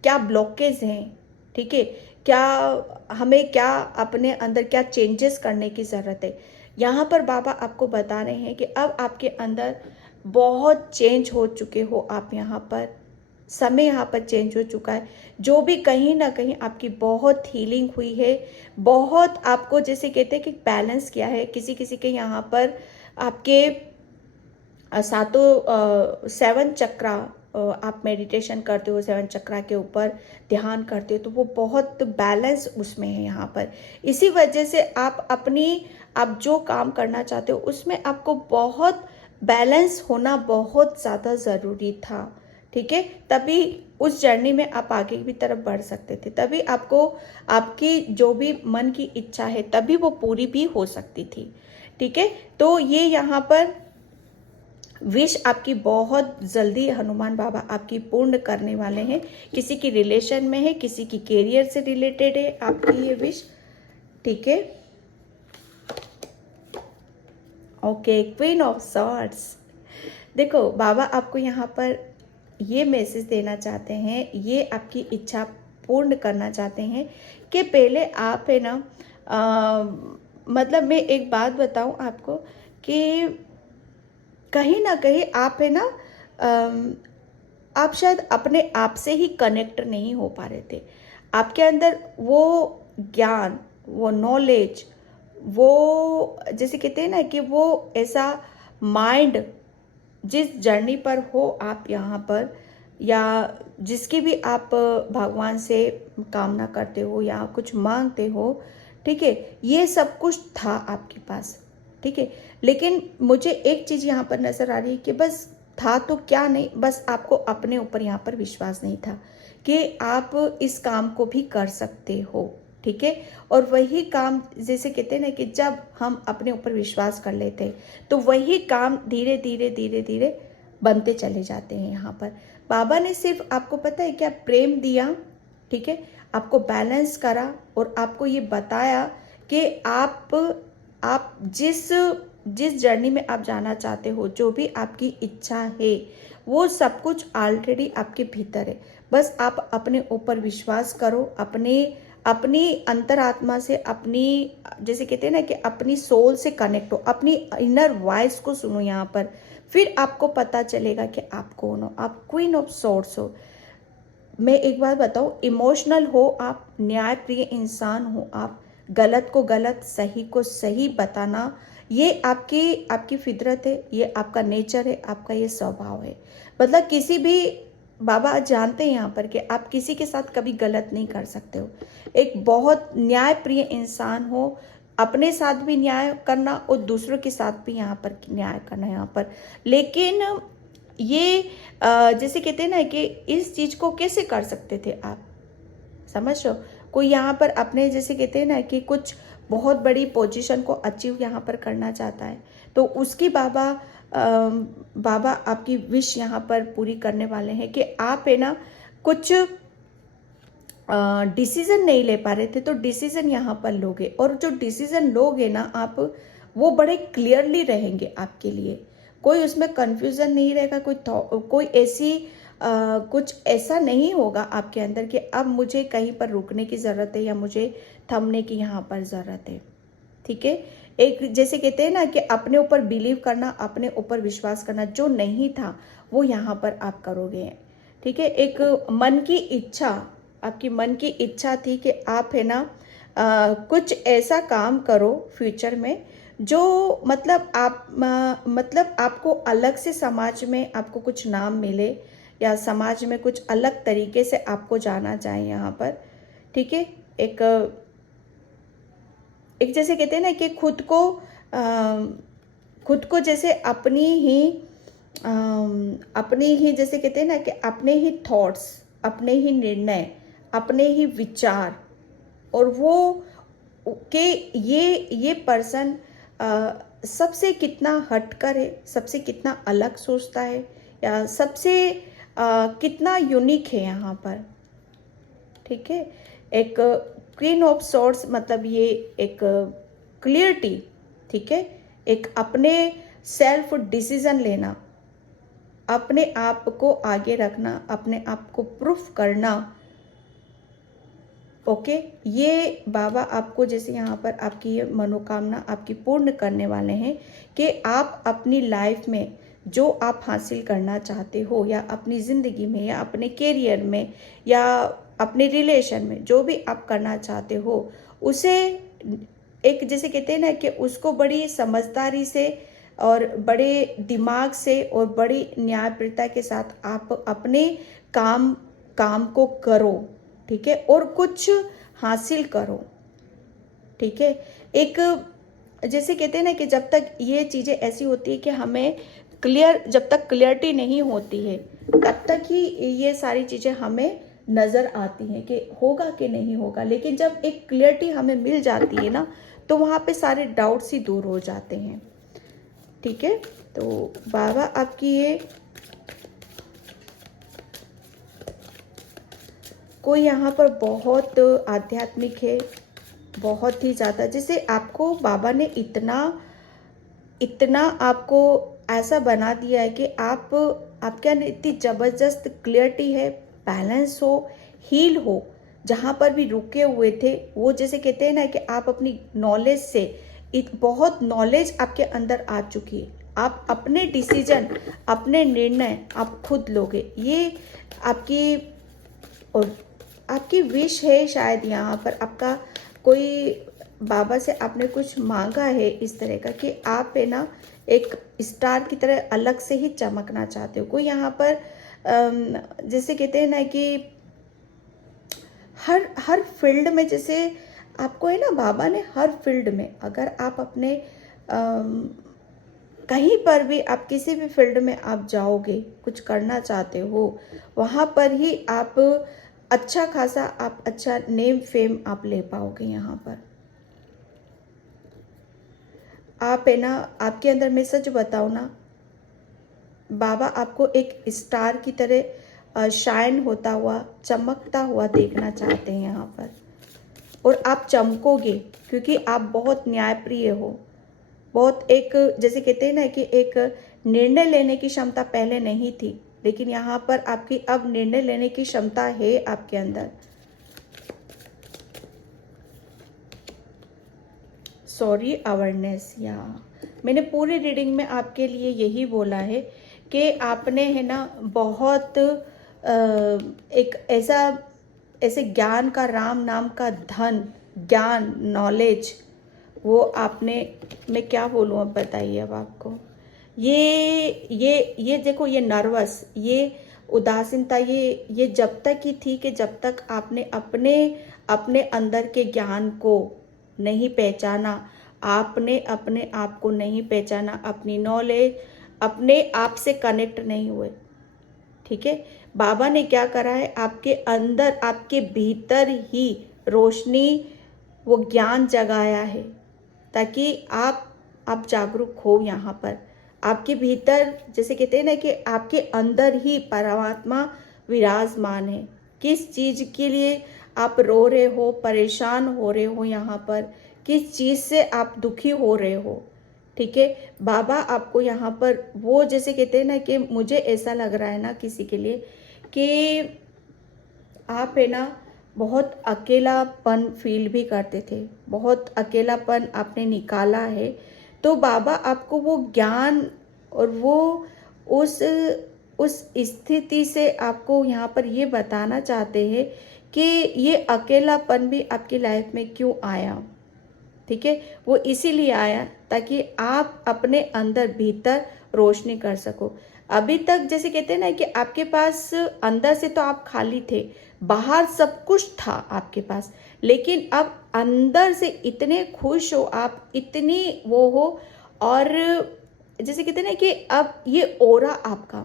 क्या ब्लॉकेज हैं, ठीक है, क्या हमें क्या अपने अंदर क्या चेंजेस करने की ज़रूरत है। यहाँ पर बाबा आपको बता रहे हैं कि अब आपके अंदर बहुत चेंज हो चुके हो आप, यहाँ पर समय यहाँ पर चेंज हो चुका है। जो भी कहीं ना कहीं आपकी बहुत हीलिंग हुई है, बहुत आपको जैसे कहते हैं कि बैलेंस किया है। किसी किसी के यहाँ पर आपके सातों 7 चक्रा, आप मेडिटेशन करते हो 7 चक्रा के ऊपर ध्यान करते हो, तो वो बहुत बैलेंस उसमें है यहाँ पर। इसी वजह से आप जो काम करना चाहते हो उसमें आपको बहुत बैलेंस होना बहुत ज़्यादा ज़रूरी था, ठीक है। तभी उस जर्नी में आप आगे की तरफ बढ़ सकते थे, तभी आपको आपकी जो भी मन की इच्छा है तभी वो पूरी भी हो सकती थी, ठीक है। तो ये यहाँ पर विश आपकी बहुत जल्दी हनुमान बाबा आपकी पूर्ण करने वाले हैं। किसी की रिलेशन में है, किसी की कैरियर से रिलेटेड है आपकी ये विश, ठीक है। Okay, queen of swords. देखो बाबा आपको यहाँ पर ये मैसेज देना चाहते हैं, ये आपकी इच्छा पूर्ण करना चाहते हैं कि पहले आप है ना मतलब मैं एक बात बताऊं आपको कि कहीं ना कहीं आप है ना आप शायद अपने आप से ही कनेक्ट नहीं हो पा रहे थे। आपके अंदर वो ज्ञान, वो नॉलेज, वो जैसे कहते हैं ना कि वो ऐसा माइंड, जिस जर्नी पर हो आप यहाँ पर, या जिसकी भी आप भगवान से कामना करते हो या कुछ मांगते हो, ठीक है, ये सब कुछ था आपके पास, ठीक है। लेकिन मुझे एक चीज़ यहाँ पर नज़र आ रही है कि बस था तो क्या नहीं, बस आपको अपने ऊपर यहाँ पर विश्वास नहीं था कि आप इस काम को भी कर सकते हो, ठीक है। और वही काम, जैसे कहते हैं ना कि जब हम अपने ऊपर विश्वास कर लेते हैं तो वही काम धीरे धीरे धीरे धीरे बनते चले जाते हैं। यहाँ पर बाबा ने सिर्फ आपको पता है क्या, प्रेम दिया, ठीक है, आपको बैलेंस करा और आपको ये बताया कि आप जिस जिस जर्नी में आप जाना चाहते हो, जो भी आपकी इच्छा है, वो सब कुछ ऑलरेडी आपके भीतर है। बस आप अपने ऊपर विश्वास करो, अपनी अंतरात्मा से, अपनी, जैसे कहते हैं ना कि अपनी सोल से कनेक्ट हो, अपनी इनर वॉइस को सुनो यहाँ पर। फिर आपको पता चलेगा कि आप कौन हो। आप क्वीन ऑफ सोर्स हो। मैं एक बात बताऊँ, इमोशनल हो आप, न्यायप्रिय इंसान हो आप, गलत को गलत, सही को सही बताना, ये आपकी फितरत है, ये आपका नेचर है, आपका ये स्वभाव है। मतलब किसी भी, बाबा जानते हैं यहाँ पर कि आप किसी के साथ कभी गलत नहीं कर सकते हो। एक बहुत न्यायप्रिय इंसान हो, अपने साथ भी न्याय करना और दूसरों के साथ भी यहाँ पर न्याय करना यहाँ पर। लेकिन ये जैसे कहते हैं ना कि इस चीज़ को कैसे कर सकते थे आप, समझ रहे हो। कोई यहाँ पर अपने, जैसे कहते हैं ना कि कुछ बहुत बड़ी पोजीशन को अचीव यहाँ पर करना चाहता है, तो उसकी बाबा आपकी विश यहाँ पर पूरी करने वाले हैं कि आप है ना कुछ डिसीजन नहीं ले पा रहे थे, तो डिसीजन यहाँ पर लोगे, और जो डिसीजन लोगे ना आप, वो बड़े क्लियरली रहेंगे आपके लिए। कोई उसमें कंफ्यूजन नहीं रहेगा, कोई ऐसी कुछ ऐसा नहीं होगा आपके अंदर कि अब मुझे कहीं पर रुकने की ज़रूरत है या मुझे थमने की यहाँ पर ज़रूरत है, ठीक है। एक जैसे कहते हैं ना कि अपने ऊपर बिलीव करना, अपने ऊपर विश्वास करना, जो नहीं था वो यहाँ पर आप करोगे, ठीक है। एक मन की इच्छा, आपकी मन की इच्छा थी कि आप है ना कुछ ऐसा काम करो फ्यूचर में जो मतलब आपको अलग से समाज में आपको कुछ नाम मिले, या समाज में कुछ अलग तरीके से आपको जाना जाए यहाँ पर, ठीक है। एक जैसे कहते हैं ना कि खुद को जैसे अपनी ही जैसे कहते हैं ना कि अपने ही थॉट्स, अपने ही निर्णय, अपने ही विचार, और वो कि ये पर्सन सबसे कितना हटकर है, सबसे कितना अलग सोचता है, या सबसे कितना यूनिक है यहाँ पर, ठीक है। एक क्वीन ऑफ सॉर्ड्स मतलब ये एक क्लियरिटी, ठीक है, एक अपने सेल्फ डिसीजन लेना, अपने आप को आगे रखना, अपने आप को प्रूफ करना, ओके। ये बाबा आपको जैसे यहाँ पर आपकी ये मनोकामना आपकी पूर्ण करने वाले हैं कि आप अपनी लाइफ में जो आप हासिल करना चाहते हो, या अपनी ज़िंदगी में, या अपने कैरियर में, या अपने रिलेशन में, जो भी आप करना चाहते हो, उसे एक जैसे कहते हैं ना कि उसको बड़ी समझदारी से और बड़े दिमाग से और बड़ी न्यायप्रियता के साथ आप अपने काम को करो, ठीक है, और कुछ हासिल करो, ठीक है। एक जैसे कहते हैं ना कि जब तक ये चीज़ें ऐसी होती है कि हमें जब तक क्लियरिटी नहीं होती है, तब तक ही ये सारी चीज़ें हमें नज़र आती हैं कि होगा कि नहीं होगा। लेकिन जब एक क्लियरिटी हमें मिल जाती है ना, तो वहाँ पे सारे डाउट्स ही दूर हो जाते हैं, ठीक है। तो बाबा आपकी ये कोई यहाँ पर बहुत आध्यात्मिक है, बहुत ही ज़्यादा, जैसे आपको बाबा ने इतना आपको ऐसा बना दिया है कि आपके अंदर इतनी ज़बरदस्त क्लियरिटी है, बैलेंस हो, हील हो। जहाँ पर भी रुके हुए थे, वो जैसे कहते हैं ना कि आप अपनी नॉलेज से बहुत नॉलेज आपके अंदर आ चुकी है। आप अपने डिसीजन, अपने निर्णय आप खुद लोगे। ये आपकी विश है शायद। यहाँ पर आपका कोई बाबा से आपने कुछ मांगा है इस तरह का कि आप है ना एक स्टार की तरह अलग से ही चमकना चाहते हो। कोई यहाँ पर जैसे कहते हैं ना कि हर फील्ड में जैसे आपको है ना, बाबा ने हर फील्ड में, अगर आप अपने कहीं पर भी, आप किसी भी फील्ड में आप जाओगे, कुछ करना चाहते हो, वहाँ पर ही आप अच्छा खासा, आप अच्छा नेम फेम आप ले पाओगे। यहाँ पर आप है ना, आपके अंदर, मैं सच बताऊँ ना, बाबा आपको एक स्टार की तरह शाइन होता हुआ, चमकता हुआ देखना चाहते हैं यहाँ पर। और आप चमकोगे, क्योंकि आप बहुत न्यायप्रिय हो, बहुत एक, जैसे कहते हैं ना कि एक निर्णय लेने की क्षमता पहले नहीं थी, लेकिन यहाँ पर आपकी अब निर्णय लेने की क्षमता है आपके अंदर। सॉरी, अवेयरनेस, या मैंने पूरी रीडिंग में आपके लिए यही बोला है कि आपने है ना बहुत एक ऐसे ज्ञान का, राम नाम का धन, ज्ञान, नॉलेज, वो आपने, मैं क्या बोलूँ अब बताइए अब आपको। ये देखो, ये नर्वस, ये उदासीनता, ये जब तक ही थी कि जब तक आपने अपने अपने अंदर के ज्ञान को नहीं पहचाना, आपने अपने आप को नहीं पहचाना, अपनी नॉलेज, अपने आप से कनेक्ट नहीं हुए। ठीक है, बाबा ने क्या करा है, आपके अंदर, आपके भीतर ही रोशनी, वो ज्ञान जगाया है, ताकि आप जागरूक हो। यहाँ पर आपके भीतर, जैसे कहते हैं ना कि आपके अंदर ही परमात्मा विराजमान है। किस चीज़ के लिए आप रो रहे हो, परेशान हो रहे हो, यहाँ पर किस चीज़ से आप दुखी हो रहे हो, ठीक है, बाबा आपको यहाँ पर वो, जैसे कहते हैं ना कि मुझे ऐसा लग रहा है ना किसी के लिए कि आप है ना बहुत अकेलापन फील भी करते थे, बहुत अकेलापन आपने निकाला है। तो बाबा आपको वो ज्ञान और वो उस स्थिति से आपको यहाँ पर ये बताना चाहते हैं कि ये अकेलापन भी आपकी लाइफ में क्यों आया। ठीक है, वो इसीलिए आया ताकि आप अपने अंदर भीतर रोशनी कर सको। अभी तक जैसे कहते हैं ना कि आपके पास अंदर से तो आप खाली थे, बाहर सब कुछ था आपके पास, लेकिन अब अंदर से इतने खुश हो आप, इतनी वो हो, और जैसे कहते हैं ना कि अब ये ऑरा आपका,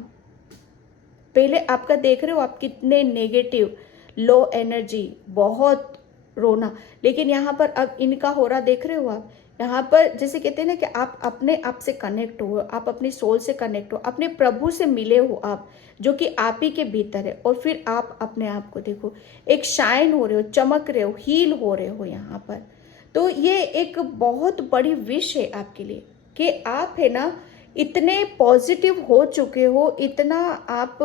पहले आपका देख रहे हो आप कितने नेगेटिव, लो एनर्जी, बहुत रोना, लेकिन यहाँ पर अब इनका हो रहा देख रहे हो आप। यहाँ पर जैसे कहते हैं ना कि आप अपने आप से कनेक्ट हो, आप अपनी सोल से कनेक्ट हो, अपने प्रभु से मिले हो आप, जो कि आप ही के भीतर है। और फिर आप अपने आप को देखो, एक शाइन हो रहे हो, चमक रहे हो, हील हो रहे हो यहाँ पर। तो ये एक बहुत बड़ी विश है आपके लिए कि आप है ना इतने पॉजिटिव हो चुके हो, इतना आप,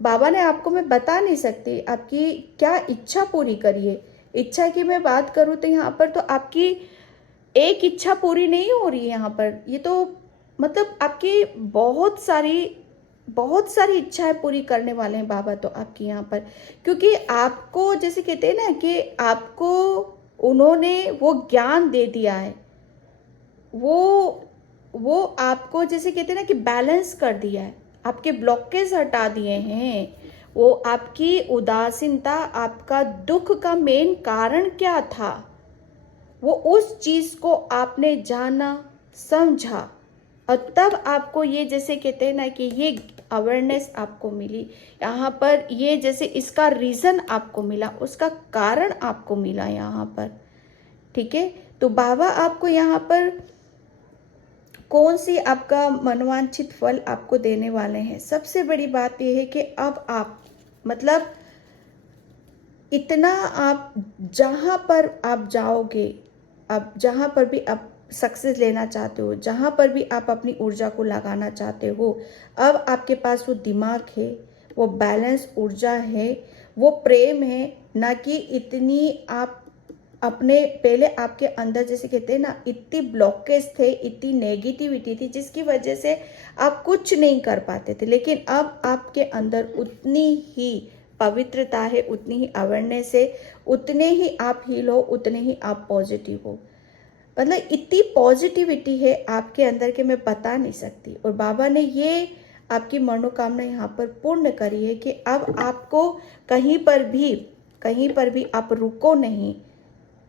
बाबा ने आपको, मैं बता नहीं सकती आपकी क्या इच्छा पूरी करिए। इच्छा की मैं बात करूँ तो यहाँ पर तो आपकी एक इच्छा पूरी नहीं हो रही है यहाँ पर, ये तो मतलब आपकी बहुत सारी इच्छाएं पूरी करने वाले हैं बाबा तो आपकी यहाँ पर। क्योंकि आपको, जैसे कहते हैं ना कि आपको उन्होंने वो ज्ञान दे दिया है, वो आपको, जैसे कहते हैं ना कि बैलेंस कर दिया है, आपके ब्लॉकेज हटा दिए हैं। वो आपकी उदासीनता, आपका दुख का मेन कारण क्या था, वो उस चीज को आपने जाना, समझा, और तब आपको ये, जैसे कहते हैं ना कि ये अवेयरनेस आपको मिली यहाँ पर, ये जैसे इसका रीजन आपको मिला, उसका कारण आपको मिला यहाँ पर। ठीक है, तो बाबा आपको यहाँ पर कौन सी आपका मनोवांछित फल आपको देने वाले हैं। सबसे बड़ी बात यह है कि अब आप, मतलब इतना आप जहाँ पर आप जाओगे, अब जहाँ पर भी आप सक्सेस लेना चाहते हो, जहाँ पर भी आप अपनी ऊर्जा को लगाना चाहते हो, अब आपके पास वो दिमाग है, वो बैलेंस ऊर्जा है, वो प्रेम है, ना कि इतनी आप अपने, पहले आपके अंदर जैसे कहते हैं ना इतनी ब्लॉकेज थे, इतनी नेगेटिविटी थी, जिसकी वजह से आप कुछ नहीं कर पाते थे। लेकिन अब आपके अंदर उतनी ही पवित्रता है, उतनी ही अवेयरनेस है, उतने ही आप हील हो, उतने ही आप पॉजिटिव हो। मतलब इतनी पॉजिटिविटी है आपके अंदर के मैं बता नहीं सकती। और बाबा ने ये आपकी मनोकामना यहाँ पर पूर्ण करी है कि अब आपको कहीं पर भी आप रुको नहीं,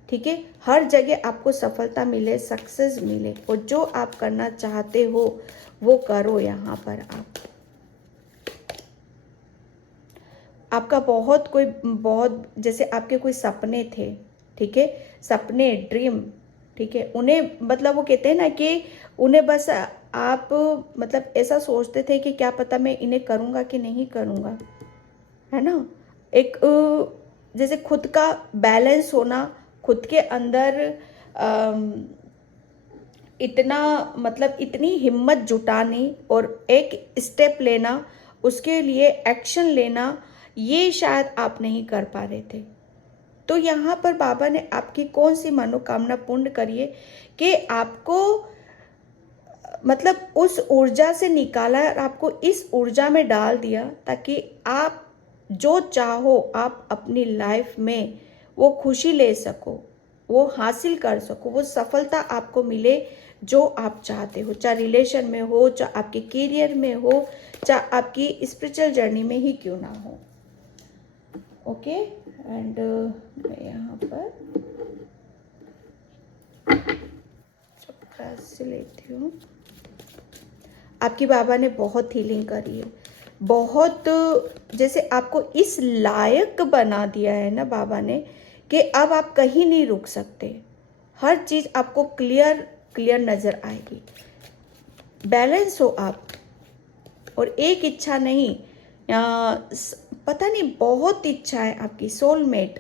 ठीक है, हर जगह आपको सफलता मिले, सक्सेस मिले, और जो आप करना चाहते हो वो करो। यहाँ पर आपका बहुत जैसे आपके कोई सपने थे, ठीक है, सपने, ड्रीम, ठीक है, उन्हें मतलब वो कहते हैं ना कि उन्हें बस आप मतलब ऐसा सोचते थे कि क्या पता मैं इन्हें करूँगा कि नहीं करूँगा, है ना। एक जैसे खुद का बैलेंस होना, खुद के अंदर इतना मतलब इतनी हिम्मत जुटानी और एक स्टेप लेना, उसके लिए एक्शन लेना, ये शायद आप नहीं कर पा रहे थे। तो यहाँ पर बाबा ने आपकी कौन सी मनोकामना पूर्ण करी है कि आपको मतलब उस ऊर्जा से निकाला और आपको इस ऊर्जा में डाल दिया, ताकि आप जो चाहो आप अपनी लाइफ में वो खुशी ले सको, वो हासिल कर सको, वो सफलता आपको मिले जो आप चाहते हो, चाहे रिलेशन में हो, चाहे आपके करियर में हो, चाहे आपकी स्पिरिचुअल जर्नी में ही क्यों ना हो। ओके, एंड मैं यहाँ पर चक्रा से लेती हूँ। आपकी बाबा ने बहुत हीलिंग करी है, बहुत जैसे आपको इस लायक बना दिया है ना बाबा ने कि अब आप कहीं नहीं रुक सकते, हर चीज़ आपको क्लियर क्लियर नज़र आएगी। बैलेंस हो आप, और एक इच्छा नहीं, पता नहीं बहुत इच्छा है आपकी, सोलमेट।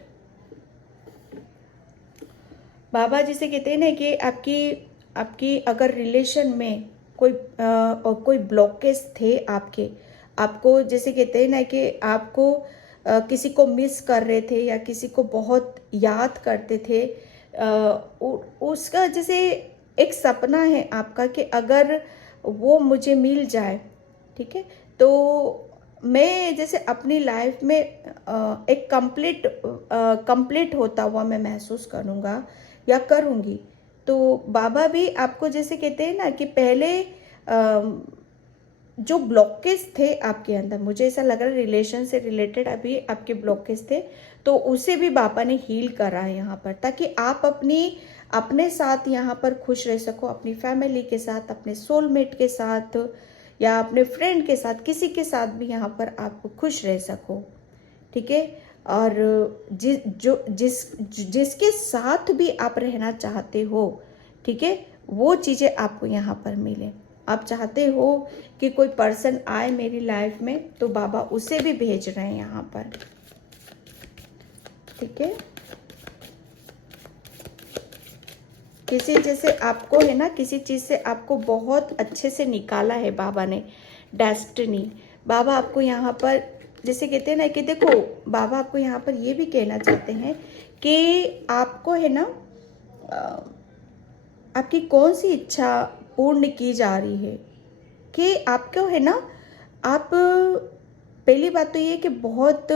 बाबा जिसे कहते हैं ना कि आपकी आपकी अगर रिलेशन में कोई ब्लॉकेज थे आपको जैसे कहते हैं ना कि आपको किसी को मिस कर रहे थे या किसी को बहुत याद करते थे, उसका जैसे एक सपना है आपका कि अगर वो मुझे मिल जाए, ठीक है, तो मैं जैसे अपनी लाइफ में एक कंप्लीट होता हुआ मैं महसूस करूँगा या करूँगी। तो बाबा भी आपको जैसे कहते हैं ना कि पहले जो ब्लॉकेज थे आपके अंदर, मुझे ऐसा लग रहा है रिलेशन से रिलेटेड अभी आपके ब्लॉकेज थे, तो उसे भी बाबा ने हील करा है यहाँ पर, ताकि आप अपने साथ यहाँ पर खुश रह सको, अपनी फैमिली के साथ, अपने सोलमेट के साथ, या अपने फ्रेंड के साथ, किसी के साथ भी यहाँ पर आप खुश रह सको, ठीक है। और जिसके साथ भी आप रहना चाहते हो, ठीक है, वो चीज़ें आपको यहाँ पर मिले। आप चाहते हो कि कोई पर्सन आए मेरी लाइफ में, तो बाबा उसे भी भेज रहे हैं यहाँ पर, ठीक है। किसी जैसे आपको है ना, किसी चीज़ से आपको बहुत अच्छे से निकाला है बाबा ने, डेस्टिनी। बाबा आपको यहाँ पर जैसे कहते हैं ना कि देखो, बाबा आपको यहाँ पर ये भी कहना चाहते हैं कि आपको है ना आपकी कौन सी इच्छा पूर्ण की जा रही है, कि आपको है ना, आप पहली बात तो ये कि बहुत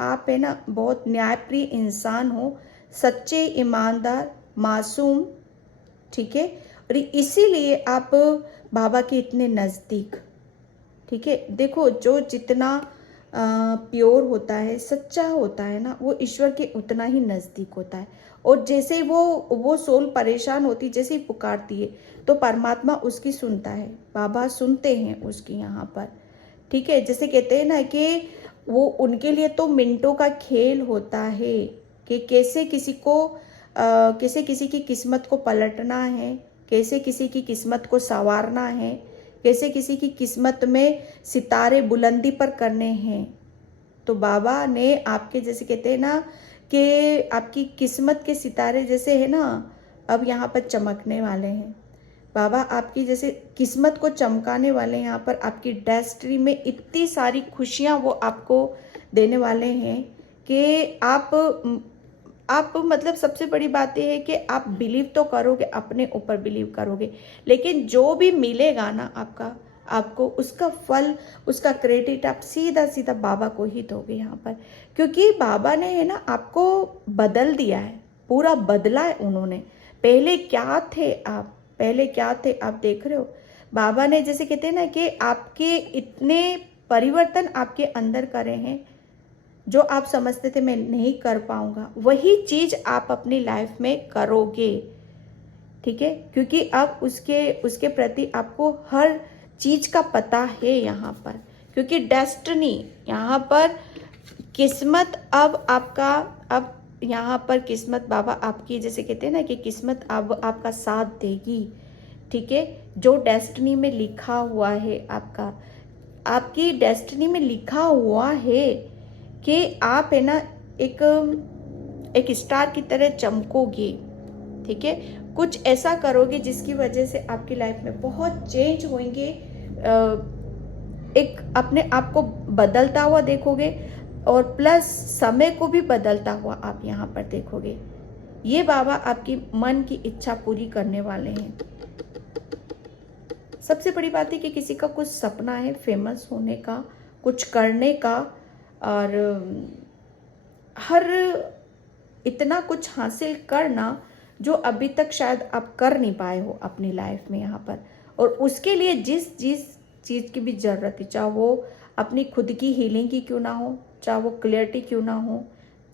आप है ना बहुत न्यायप्रिय इंसान हो, सच्चे, ईमानदार, मासूम, ठीक है, और इसीलिए आप बाबा के इतने नज़दीक, ठीक है। देखो, जो जितना प्योर होता है, सच्चा होता है ना, वो ईश्वर के उतना ही नज़दीक होता है। और जैसे वो सोल परेशान होती, जैसे ही पुकारती है, तो परमात्मा उसकी सुनता है, बाबा सुनते हैं उसकी यहाँ पर, ठीक है। जैसे कहते हैं ना कि वो उनके लिए तो मिनटों का खेल होता है कि कैसे किसी की किस्मत को पलटना है, कैसे किसी की किस्मत को संवारना है, कैसे किसी की किस्मत में सितारे बुलंदी पर करने हैं। तो बाबा ने आपके जैसे कहते हैं ना कि आपकी किस्मत के सितारे जैसे है ना, अब यहाँ पर चमकने वाले हैं। बाबा आपकी जैसे किस्मत को चमकाने वाले हैं, यहाँ पर आपकी डेस्टिनी में इतनी सारी खुशियाँ वो आपको देने वाले हैं कि आप मतलब सबसे बड़ी बात यह है कि आप बिलीव तो करोगे, अपने ऊपर बिलीव करोगे, लेकिन जो भी मिलेगा ना आपको उसका फल, उसका क्रेडिट आप सीधा सीधा बाबा को ही दोगे यहाँ पर, क्योंकि बाबा ने है ना आपको बदल दिया है, पूरा बदला है उन्होंने। पहले क्या थे आप देख रहे हो। बाबा ने जैसे कहते हैं ना कि आपके इतने परिवर्तन आपके अंदर करे हैं, जो आप समझते थे मैं नहीं कर पाऊंगा, वही चीज़ आप अपनी लाइफ में करोगे। ठीक है, क्योंकि अब उसके उसके प्रति आपको हर चीज़ का पता है यहाँ पर, क्योंकि डेस्टिनी यहाँ पर, किस्मत अब आपका, अब यहाँ पर किस्मत बाबा आपकी, जैसे कहते हैं ना कि किस्मत अब आपका साथ देगी। ठीक है, जो डेस्टिनी में लिखा हुआ है आपका, आपकी डेस्टिनी में लिखा हुआ है कि आप है ना एक एक स्टार की तरह चमकोगे। ठीक है, कुछ ऐसा करोगे जिसकी वजह से आपकी लाइफ में बहुत चेंज होंगे, एक अपने आप को बदलता हुआ देखोगे, और प्लस समय को भी बदलता हुआ आप यहाँ पर देखोगे। ये बाबा आपकी मन की इच्छा पूरी करने वाले हैं। सबसे बड़ी बात है कि किसी का कुछ सपना है फेमस होने का, कुछ करने का, और हर इतना कुछ हासिल करना जो अभी तक शायद आप कर नहीं पाए हो अपनी लाइफ में यहाँ पर। और उसके लिए जिस जिस चीज़ की भी ज़रूरत है, चाहे वो अपनी खुद की हीलिंग की क्यों ना हो, चाहे वो क्लियरिटी क्यों ना हो,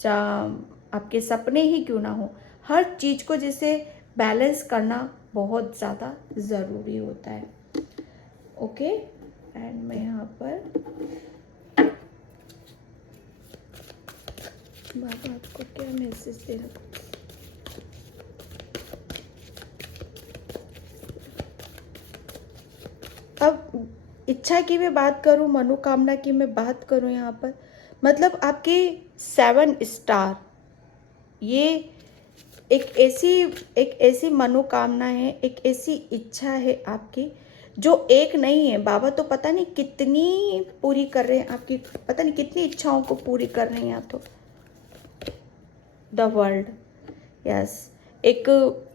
चाहे आपके सपने ही क्यों ना हो, हर चीज़ को जैसे बैलेंस करना बहुत ज़्यादा ज़रूरी होता है। ओके, एंड मैं यहाँ पर बाबा आपको क्या मैसेज दे रहा हूँ। अब इच्छा की मैं बात करूं, मनोकामना की मैं बात करूं, यहाँ पर मतलब आपके 7 स्टार, ये एक ऐसी मनोकामना है, एक ऐसी इच्छा है आपकी जो एक नहीं है। बाबा तो पता नहीं कितनी पूरी कर रहे हैं आपकी, पता नहीं कितनी इच्छाओं को पूरी कर रहे हैं आप तो। द वर्ल्ड, यस, एक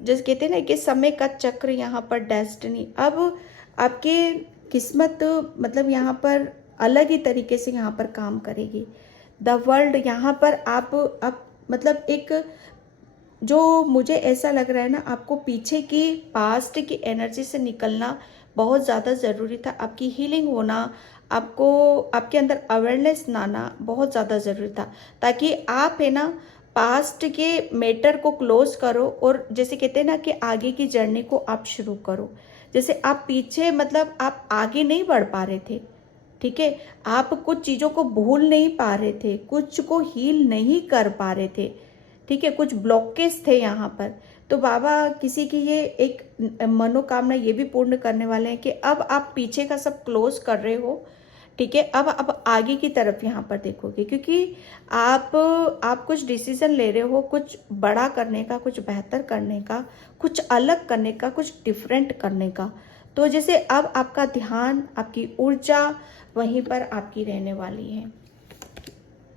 जैसे कहते हैं ना कि समय का चक्र, यहाँ पर डेस्टिनी, अब आपके किस्मत मतलब यहाँ पर अलग ही तरीके से यहाँ पर काम करेगी। द वर्ल्ड, यहाँ पर आप मतलब एक, जो मुझे ऐसा लग रहा है ना, आपको पीछे की पास्ट की एनर्जी से निकलना बहुत ज़्यादा ज़रूरी था। आपकी हीलिंग होना, आपको आपके अंदर अवेयरनेस लाना बहुत ज़्यादा ज़रूरी था, ताकि आप है ना पास्ट के मैटर को क्लोज करो, और जैसे कहते हैं ना कि आगे की जर्नी को आप शुरू करो। जैसे आप पीछे मतलब आप आगे नहीं बढ़ पा रहे थे, ठीक है, आप कुछ चीज़ों को भूल नहीं पा रहे थे, कुछ को हील नहीं कर पा रहे थे, ठीक है, कुछ ब्लॉकेज थे यहाँ पर। तो बाबा किसी की ये एक मनोकामना ये भी पूर्ण करने वाले हैं कि अब आप पीछे का सब क्लोज कर रहे हो। ठीक है, अब आगे की तरफ यहाँ पर देखोगे, क्योंकि आप कुछ डिसीजन ले रहे हो, कुछ बड़ा करने का, कुछ बेहतर करने का, कुछ अलग करने का, कुछ डिफरेंट करने का। तो जैसे अब आपका ध्यान, आपकी ऊर्जा वहीं पर आपकी रहने वाली है।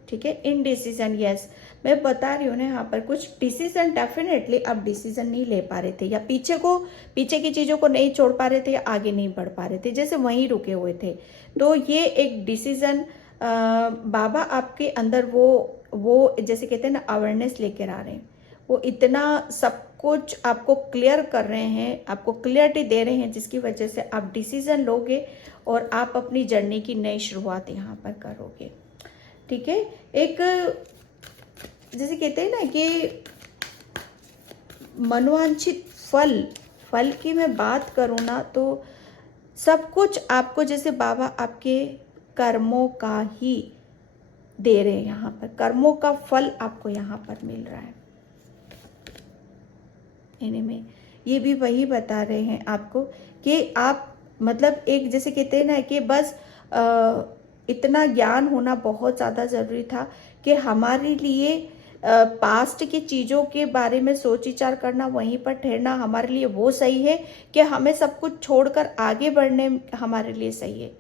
ठीक है, इन डिसीजन, यस, मैं बता रही हूँ ना, यहाँ पर कुछ डिसीजन डेफिनेटली आप डिसीजन नहीं ले पा रहे थे, या पीछे की चीज़ों को नहीं छोड़ पा रहे थे, या आगे नहीं बढ़ पा रहे थे, जैसे वहीं रुके हुए थे। तो ये एक डिसीजन बाबा आपके अंदर वो जैसे कहते हैं ना अवेयरनेस लेकर आ रहे हैं, वो इतना सब कुछ आपको क्लियर कर रहे हैं, आपको क्लियरिटी दे रहे हैं, जिसकी वजह से आप डिसीजन लोगे और आप अपनी जर्नी की नई शुरुआत यहाँ पर करोगे। ठीक है, एक जैसे कहते हैं ना कि मनोवांछित फल की मैं बात करूँ ना, तो सब कुछ आपको जैसे बाबा आपके कर्मों का ही दे रहे हैं, यहाँ पर कर्मों का फल आपको यहाँ पर मिल रहा है। में ये भी वही बता रहे हैं आपको कि आप मतलब एक जैसे कहते हैं ना कि बस इतना ज्ञान होना बहुत ज़्यादा ज़रूरी था कि हमारे लिए पास्ट की चीज़ों के बारे में सोच विचार करना, वहीं पर ठहरना हमारे लिए वो सही है कि हमें सब कुछ छोड़कर आगे बढ़ने हमारे लिए सही है।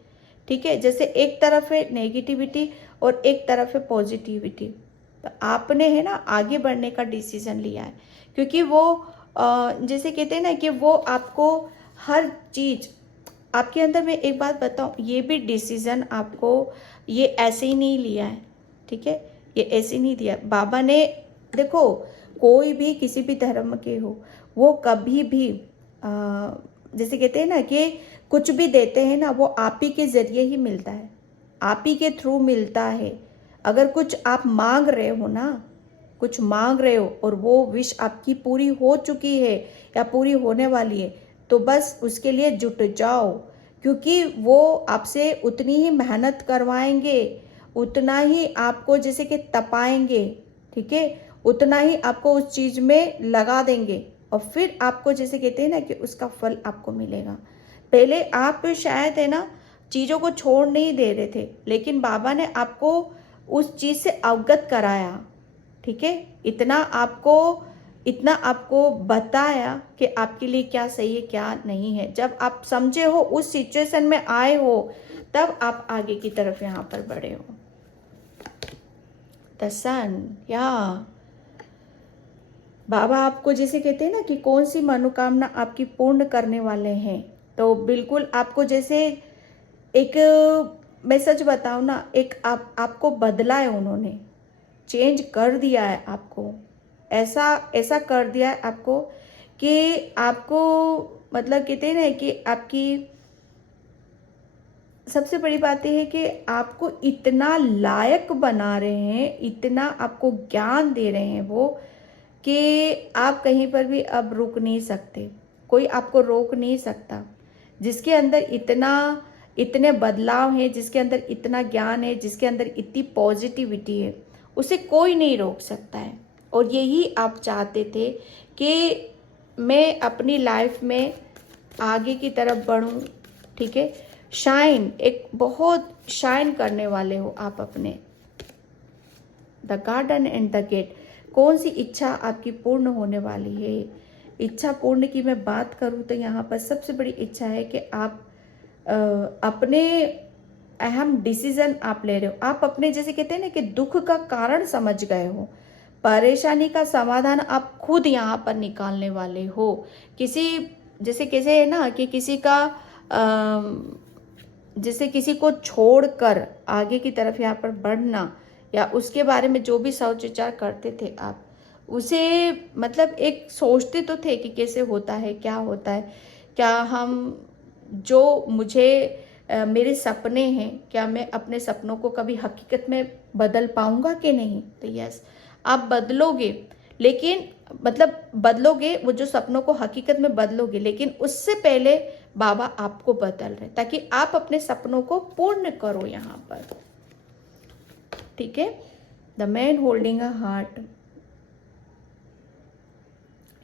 ठीक है, जैसे एक तरफ है नेगेटिविटी और एक तरफ है पॉजिटिविटी, तो आपने है ना आगे बढ़ने का डिसीजन लिया है, क्योंकि वो जैसे कहते हैं ना कि वो आपको हर चीज़ आपके अंदर, मैं एक बात बताऊं, ये भी डिसीजन आपको ये ऐसे ही नहीं लिया है। ठीक है, ये ऐसे नहीं दिया बाबा ने। देखो, कोई भी किसी भी धर्म के हो, वो कभी भी जैसे कहते हैं ना कि कुछ भी देते हैं ना, वो आप ही के ज़रिए ही मिलता है, आप ही के थ्रू मिलता है। अगर कुछ आप मांग रहे हो ना, कुछ मांग रहे हो और वो विश आपकी पूरी हो चुकी है या पूरी होने वाली है, तो बस उसके लिए जुट जाओ, क्योंकि वो आपसे उतनी ही मेहनत करवाएंगे, उतना ही आपको जैसे कि तपाएंगे, ठीक है, उतना ही आपको उस चीज़ में लगा देंगे और फिर आपको जैसे कहते हैं ना कि उसका फल आपको मिलेगा। पहले आप शायद है ना चीज़ों को छोड़ नहीं दे रहे थे, लेकिन बाबा ने आपको उस चीज़ से अवगत कराया, ठीक है, इतना आपको बताया कि आपके लिए क्या सही है क्या नहीं है। जब आप समझे हो, उस सिचुएशन में आए हो, तब आप आगे की तरफ यहाँ पर बढ़े हो। द सन, या बाबा आपको जैसे कहते हैं ना कि कौन सी मनोकामना आपकी पूर्ण करने वाले हैं, तो बिल्कुल आपको जैसे एक, मैं सच बताऊँ ना, एक आपको बदला है उन्होंने, चेंज कर दिया है आपको, ऐसा ऐसा कर दिया है आपको कि आपको मतलब कहते हैं ना कि आपकी सबसे बड़ी बात यह है कि आपको इतना लायक बना रहे हैं, इतना आपको ज्ञान दे रहे हैं वो, कि आप कहीं पर भी अब रुक नहीं सकते, कोई आपको रोक नहीं सकता। जिसके अंदर इतने बदलाव हैं, जिसके अंदर इतना ज्ञान है, जिसके अंदर इतनी पॉजिटिविटी है, उसे कोई नहीं रोक सकता है। और यही आप चाहते थे कि मैं अपनी लाइफ में आगे की तरफ बढ़ूं, ठीक है, शाइन, एक बहुत शाइन करने वाले हो आप अपने। The garden and the gate, कौन सी इच्छा आपकी पूर्ण होने वाली है? इच्छा पूर्ण की मैं बात करूं तो यहाँ पर सबसे बड़ी इच्छा है कि आप अपने अहम डिसीजन आप ले रहे हो, आप अपने जैसे कहते हैं ना कि दुख का कारण समझ गए हो, परेशानी का समाधान आप खुद यहाँ पर निकालने वाले हो। किसी जैसे कैसे है ना कि किसी का जैसे किसी को छोड़कर आगे की तरफ यहाँ पर बढ़ना, या उसके बारे में जो भी सोच विचार करते थे आप, उसे मतलब एक सोचते तो थे कि कैसे होता है, क्या होता है, क्या हम जो मुझे मेरे सपने हैं, क्या मैं अपने सपनों को कभी हकीकत में बदल पाऊंगा कि नहीं? तो यस, आप बदलोगे, लेकिन मतलब बदलोगे, वो जो सपनों को हकीकत में बदलोगे, लेकिन उससे पहले बाबा आपको बदल रहे ताकि आप अपने सपनों को पूर्ण करो यहाँ पर, ठीक है। The man holding a heart,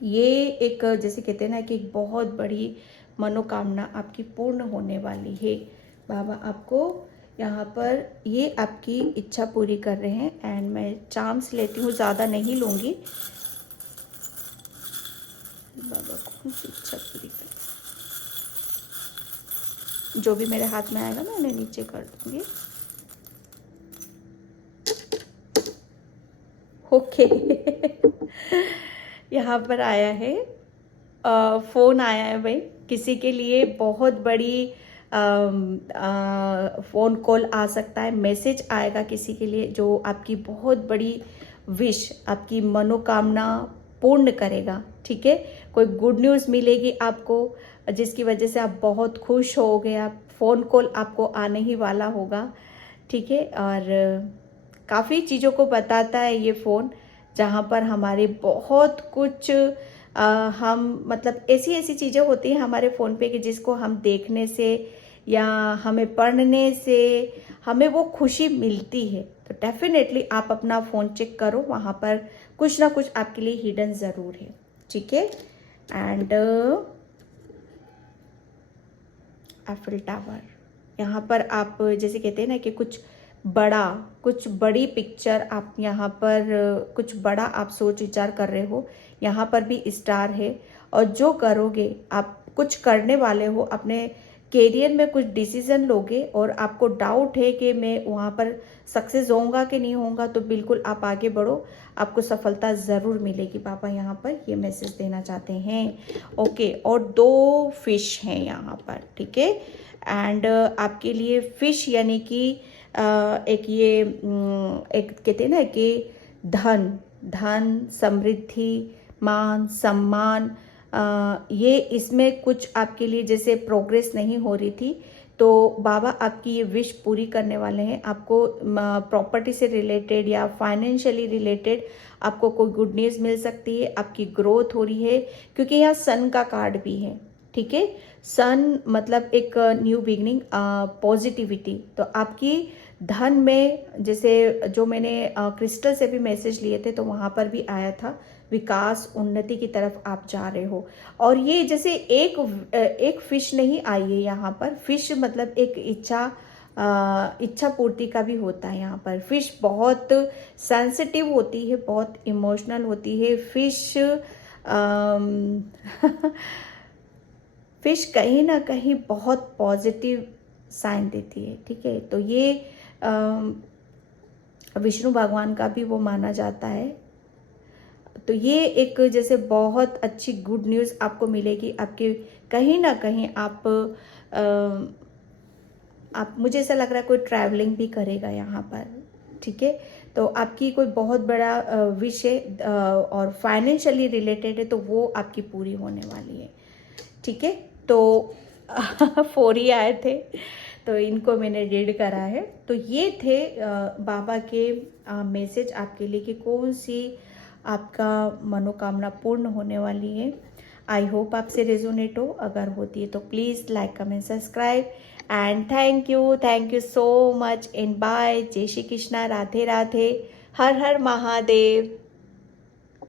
ये एक जैसे कहते हैं ना कि एक बहुत बड़ी मनोकामना आपकी पूर्ण होने वाली है। बाबा आपको यहाँ पर ये आपकी इच्छा पूरी कर रहे हैं। एंड मैं चांस लेती हूँ, ज़्यादा नहीं लूँगी। बाबा कौन सी इच्छा पूरी कर, जो भी मेरे हाथ में आएगा मैं उन्हें नीचे कर दूँगी। ओके यहाँ पर आया है, फ़ोन आया है भाई, किसी के लिए बहुत बड़ी फ़ोन कॉल आ सकता है, मैसेज आएगा किसी के लिए जो आपकी बहुत बड़ी विश, आपकी मनोकामना पूर्ण करेगा, ठीक है। कोई गुड न्यूज़ मिलेगी आपको जिसकी वजह से आप बहुत खुश होगे, आप फ़ोन कॉल आपको आने ही वाला होगा, ठीक है। और काफ़ी चीज़ों को बताता है ये फ़ोन, जहाँ पर हमारे बहुत कुछ हम मतलब ऐसी ऐसी चीज़ें होती हैं हमारे फ़ोन पे कि जिसको हम देखने से या हमें पढ़ने से हमें वो खुशी मिलती है। तो डेफिनेटली आप अपना फ़ोन चेक करो, वहाँ पर कुछ ना कुछ आपके लिए हिडन ज़रूर है, ठीक है। एंड एफिल टावर, यहाँ पर आप जैसे कहते हैं ना कि कुछ बड़ी पिक्चर आप यहाँ पर कुछ बड़ा आप सोच विचार कर रहे हो, यहाँ पर भी स्टार है। और जो करोगे, आप कुछ करने वाले हो, अपने कैरियर में कुछ डिसीजन लोगे और आपको डाउट है कि मैं वहाँ पर सक्सेस होऊंगा कि नहीं होऊंगा, तो बिल्कुल आप आगे बढ़ो, आपको सफलता ज़रूर मिलेगी। पापा यहाँ पर ये मैसेज देना चाहते हैं, ओके। और 2 फिश हैं यहाँ पर, ठीक है। एंड आपके लिए फिश यानी कि एक ये एक कहते हैं ना कि धन समृद्धि, मान सम्मान, ये इसमें कुछ आपके लिए जैसे प्रोग्रेस नहीं हो रही थी, तो बाबा आपकी ये विश पूरी करने वाले हैं। आपको प्रॉपर्टी से रिलेटेड या फाइनेंशियली रिलेटेड आपको कोई गुड न्यूज़ मिल सकती है, आपकी ग्रोथ हो रही है, क्योंकि यहाँ सन का कार्ड भी है। ठीक है, सन मतलब एक न्यू बिगनिंग, पॉजिटिविटी। तो आपकी धन में, जैसे जो मैंने क्रिस्टल से भी मैसेज लिए थे तो वहाँ पर भी आया था, विकास उन्नति की तरफ आप जा रहे हो। और ये जैसे एक फिश नहीं आई है यहाँ पर। फिश मतलब एक इच्छा पूर्ति का भी होता है यहाँ पर। फिश बहुत सेंसिटिव होती है, बहुत इमोशनल होती है फिश। फिश कहीं ना कहीं बहुत पॉजिटिव साइन देती है। ठीक है, तो ये विष्णु भगवान का भी वो माना जाता है। तो ये एक जैसे बहुत अच्छी गुड न्यूज़ आपको मिलेगी। आपके कहीं ना कहीं आप मुझे ऐसा लग रहा है कोई ट्रैवलिंग भी करेगा यहाँ पर। ठीक है, तो आपकी कोई बहुत बड़ा विश है और फाइनेंशियली रिलेटेड है, तो वो आपकी पूरी होने वाली है। ठीक है, तो 4 ही आए थे, तो इनको मैंने रीड करा है। तो ये थे बाबा के मैसेज आपके लिए कि कौन सी आपका मनोकामना पूर्ण होने वाली है। आई होप आपसे रेजोनेट हो। अगर होती है तो please like comment subscribe and thank you so much and bye. जय श्री कृष्णा, राधे राधे, हर हर महादेव।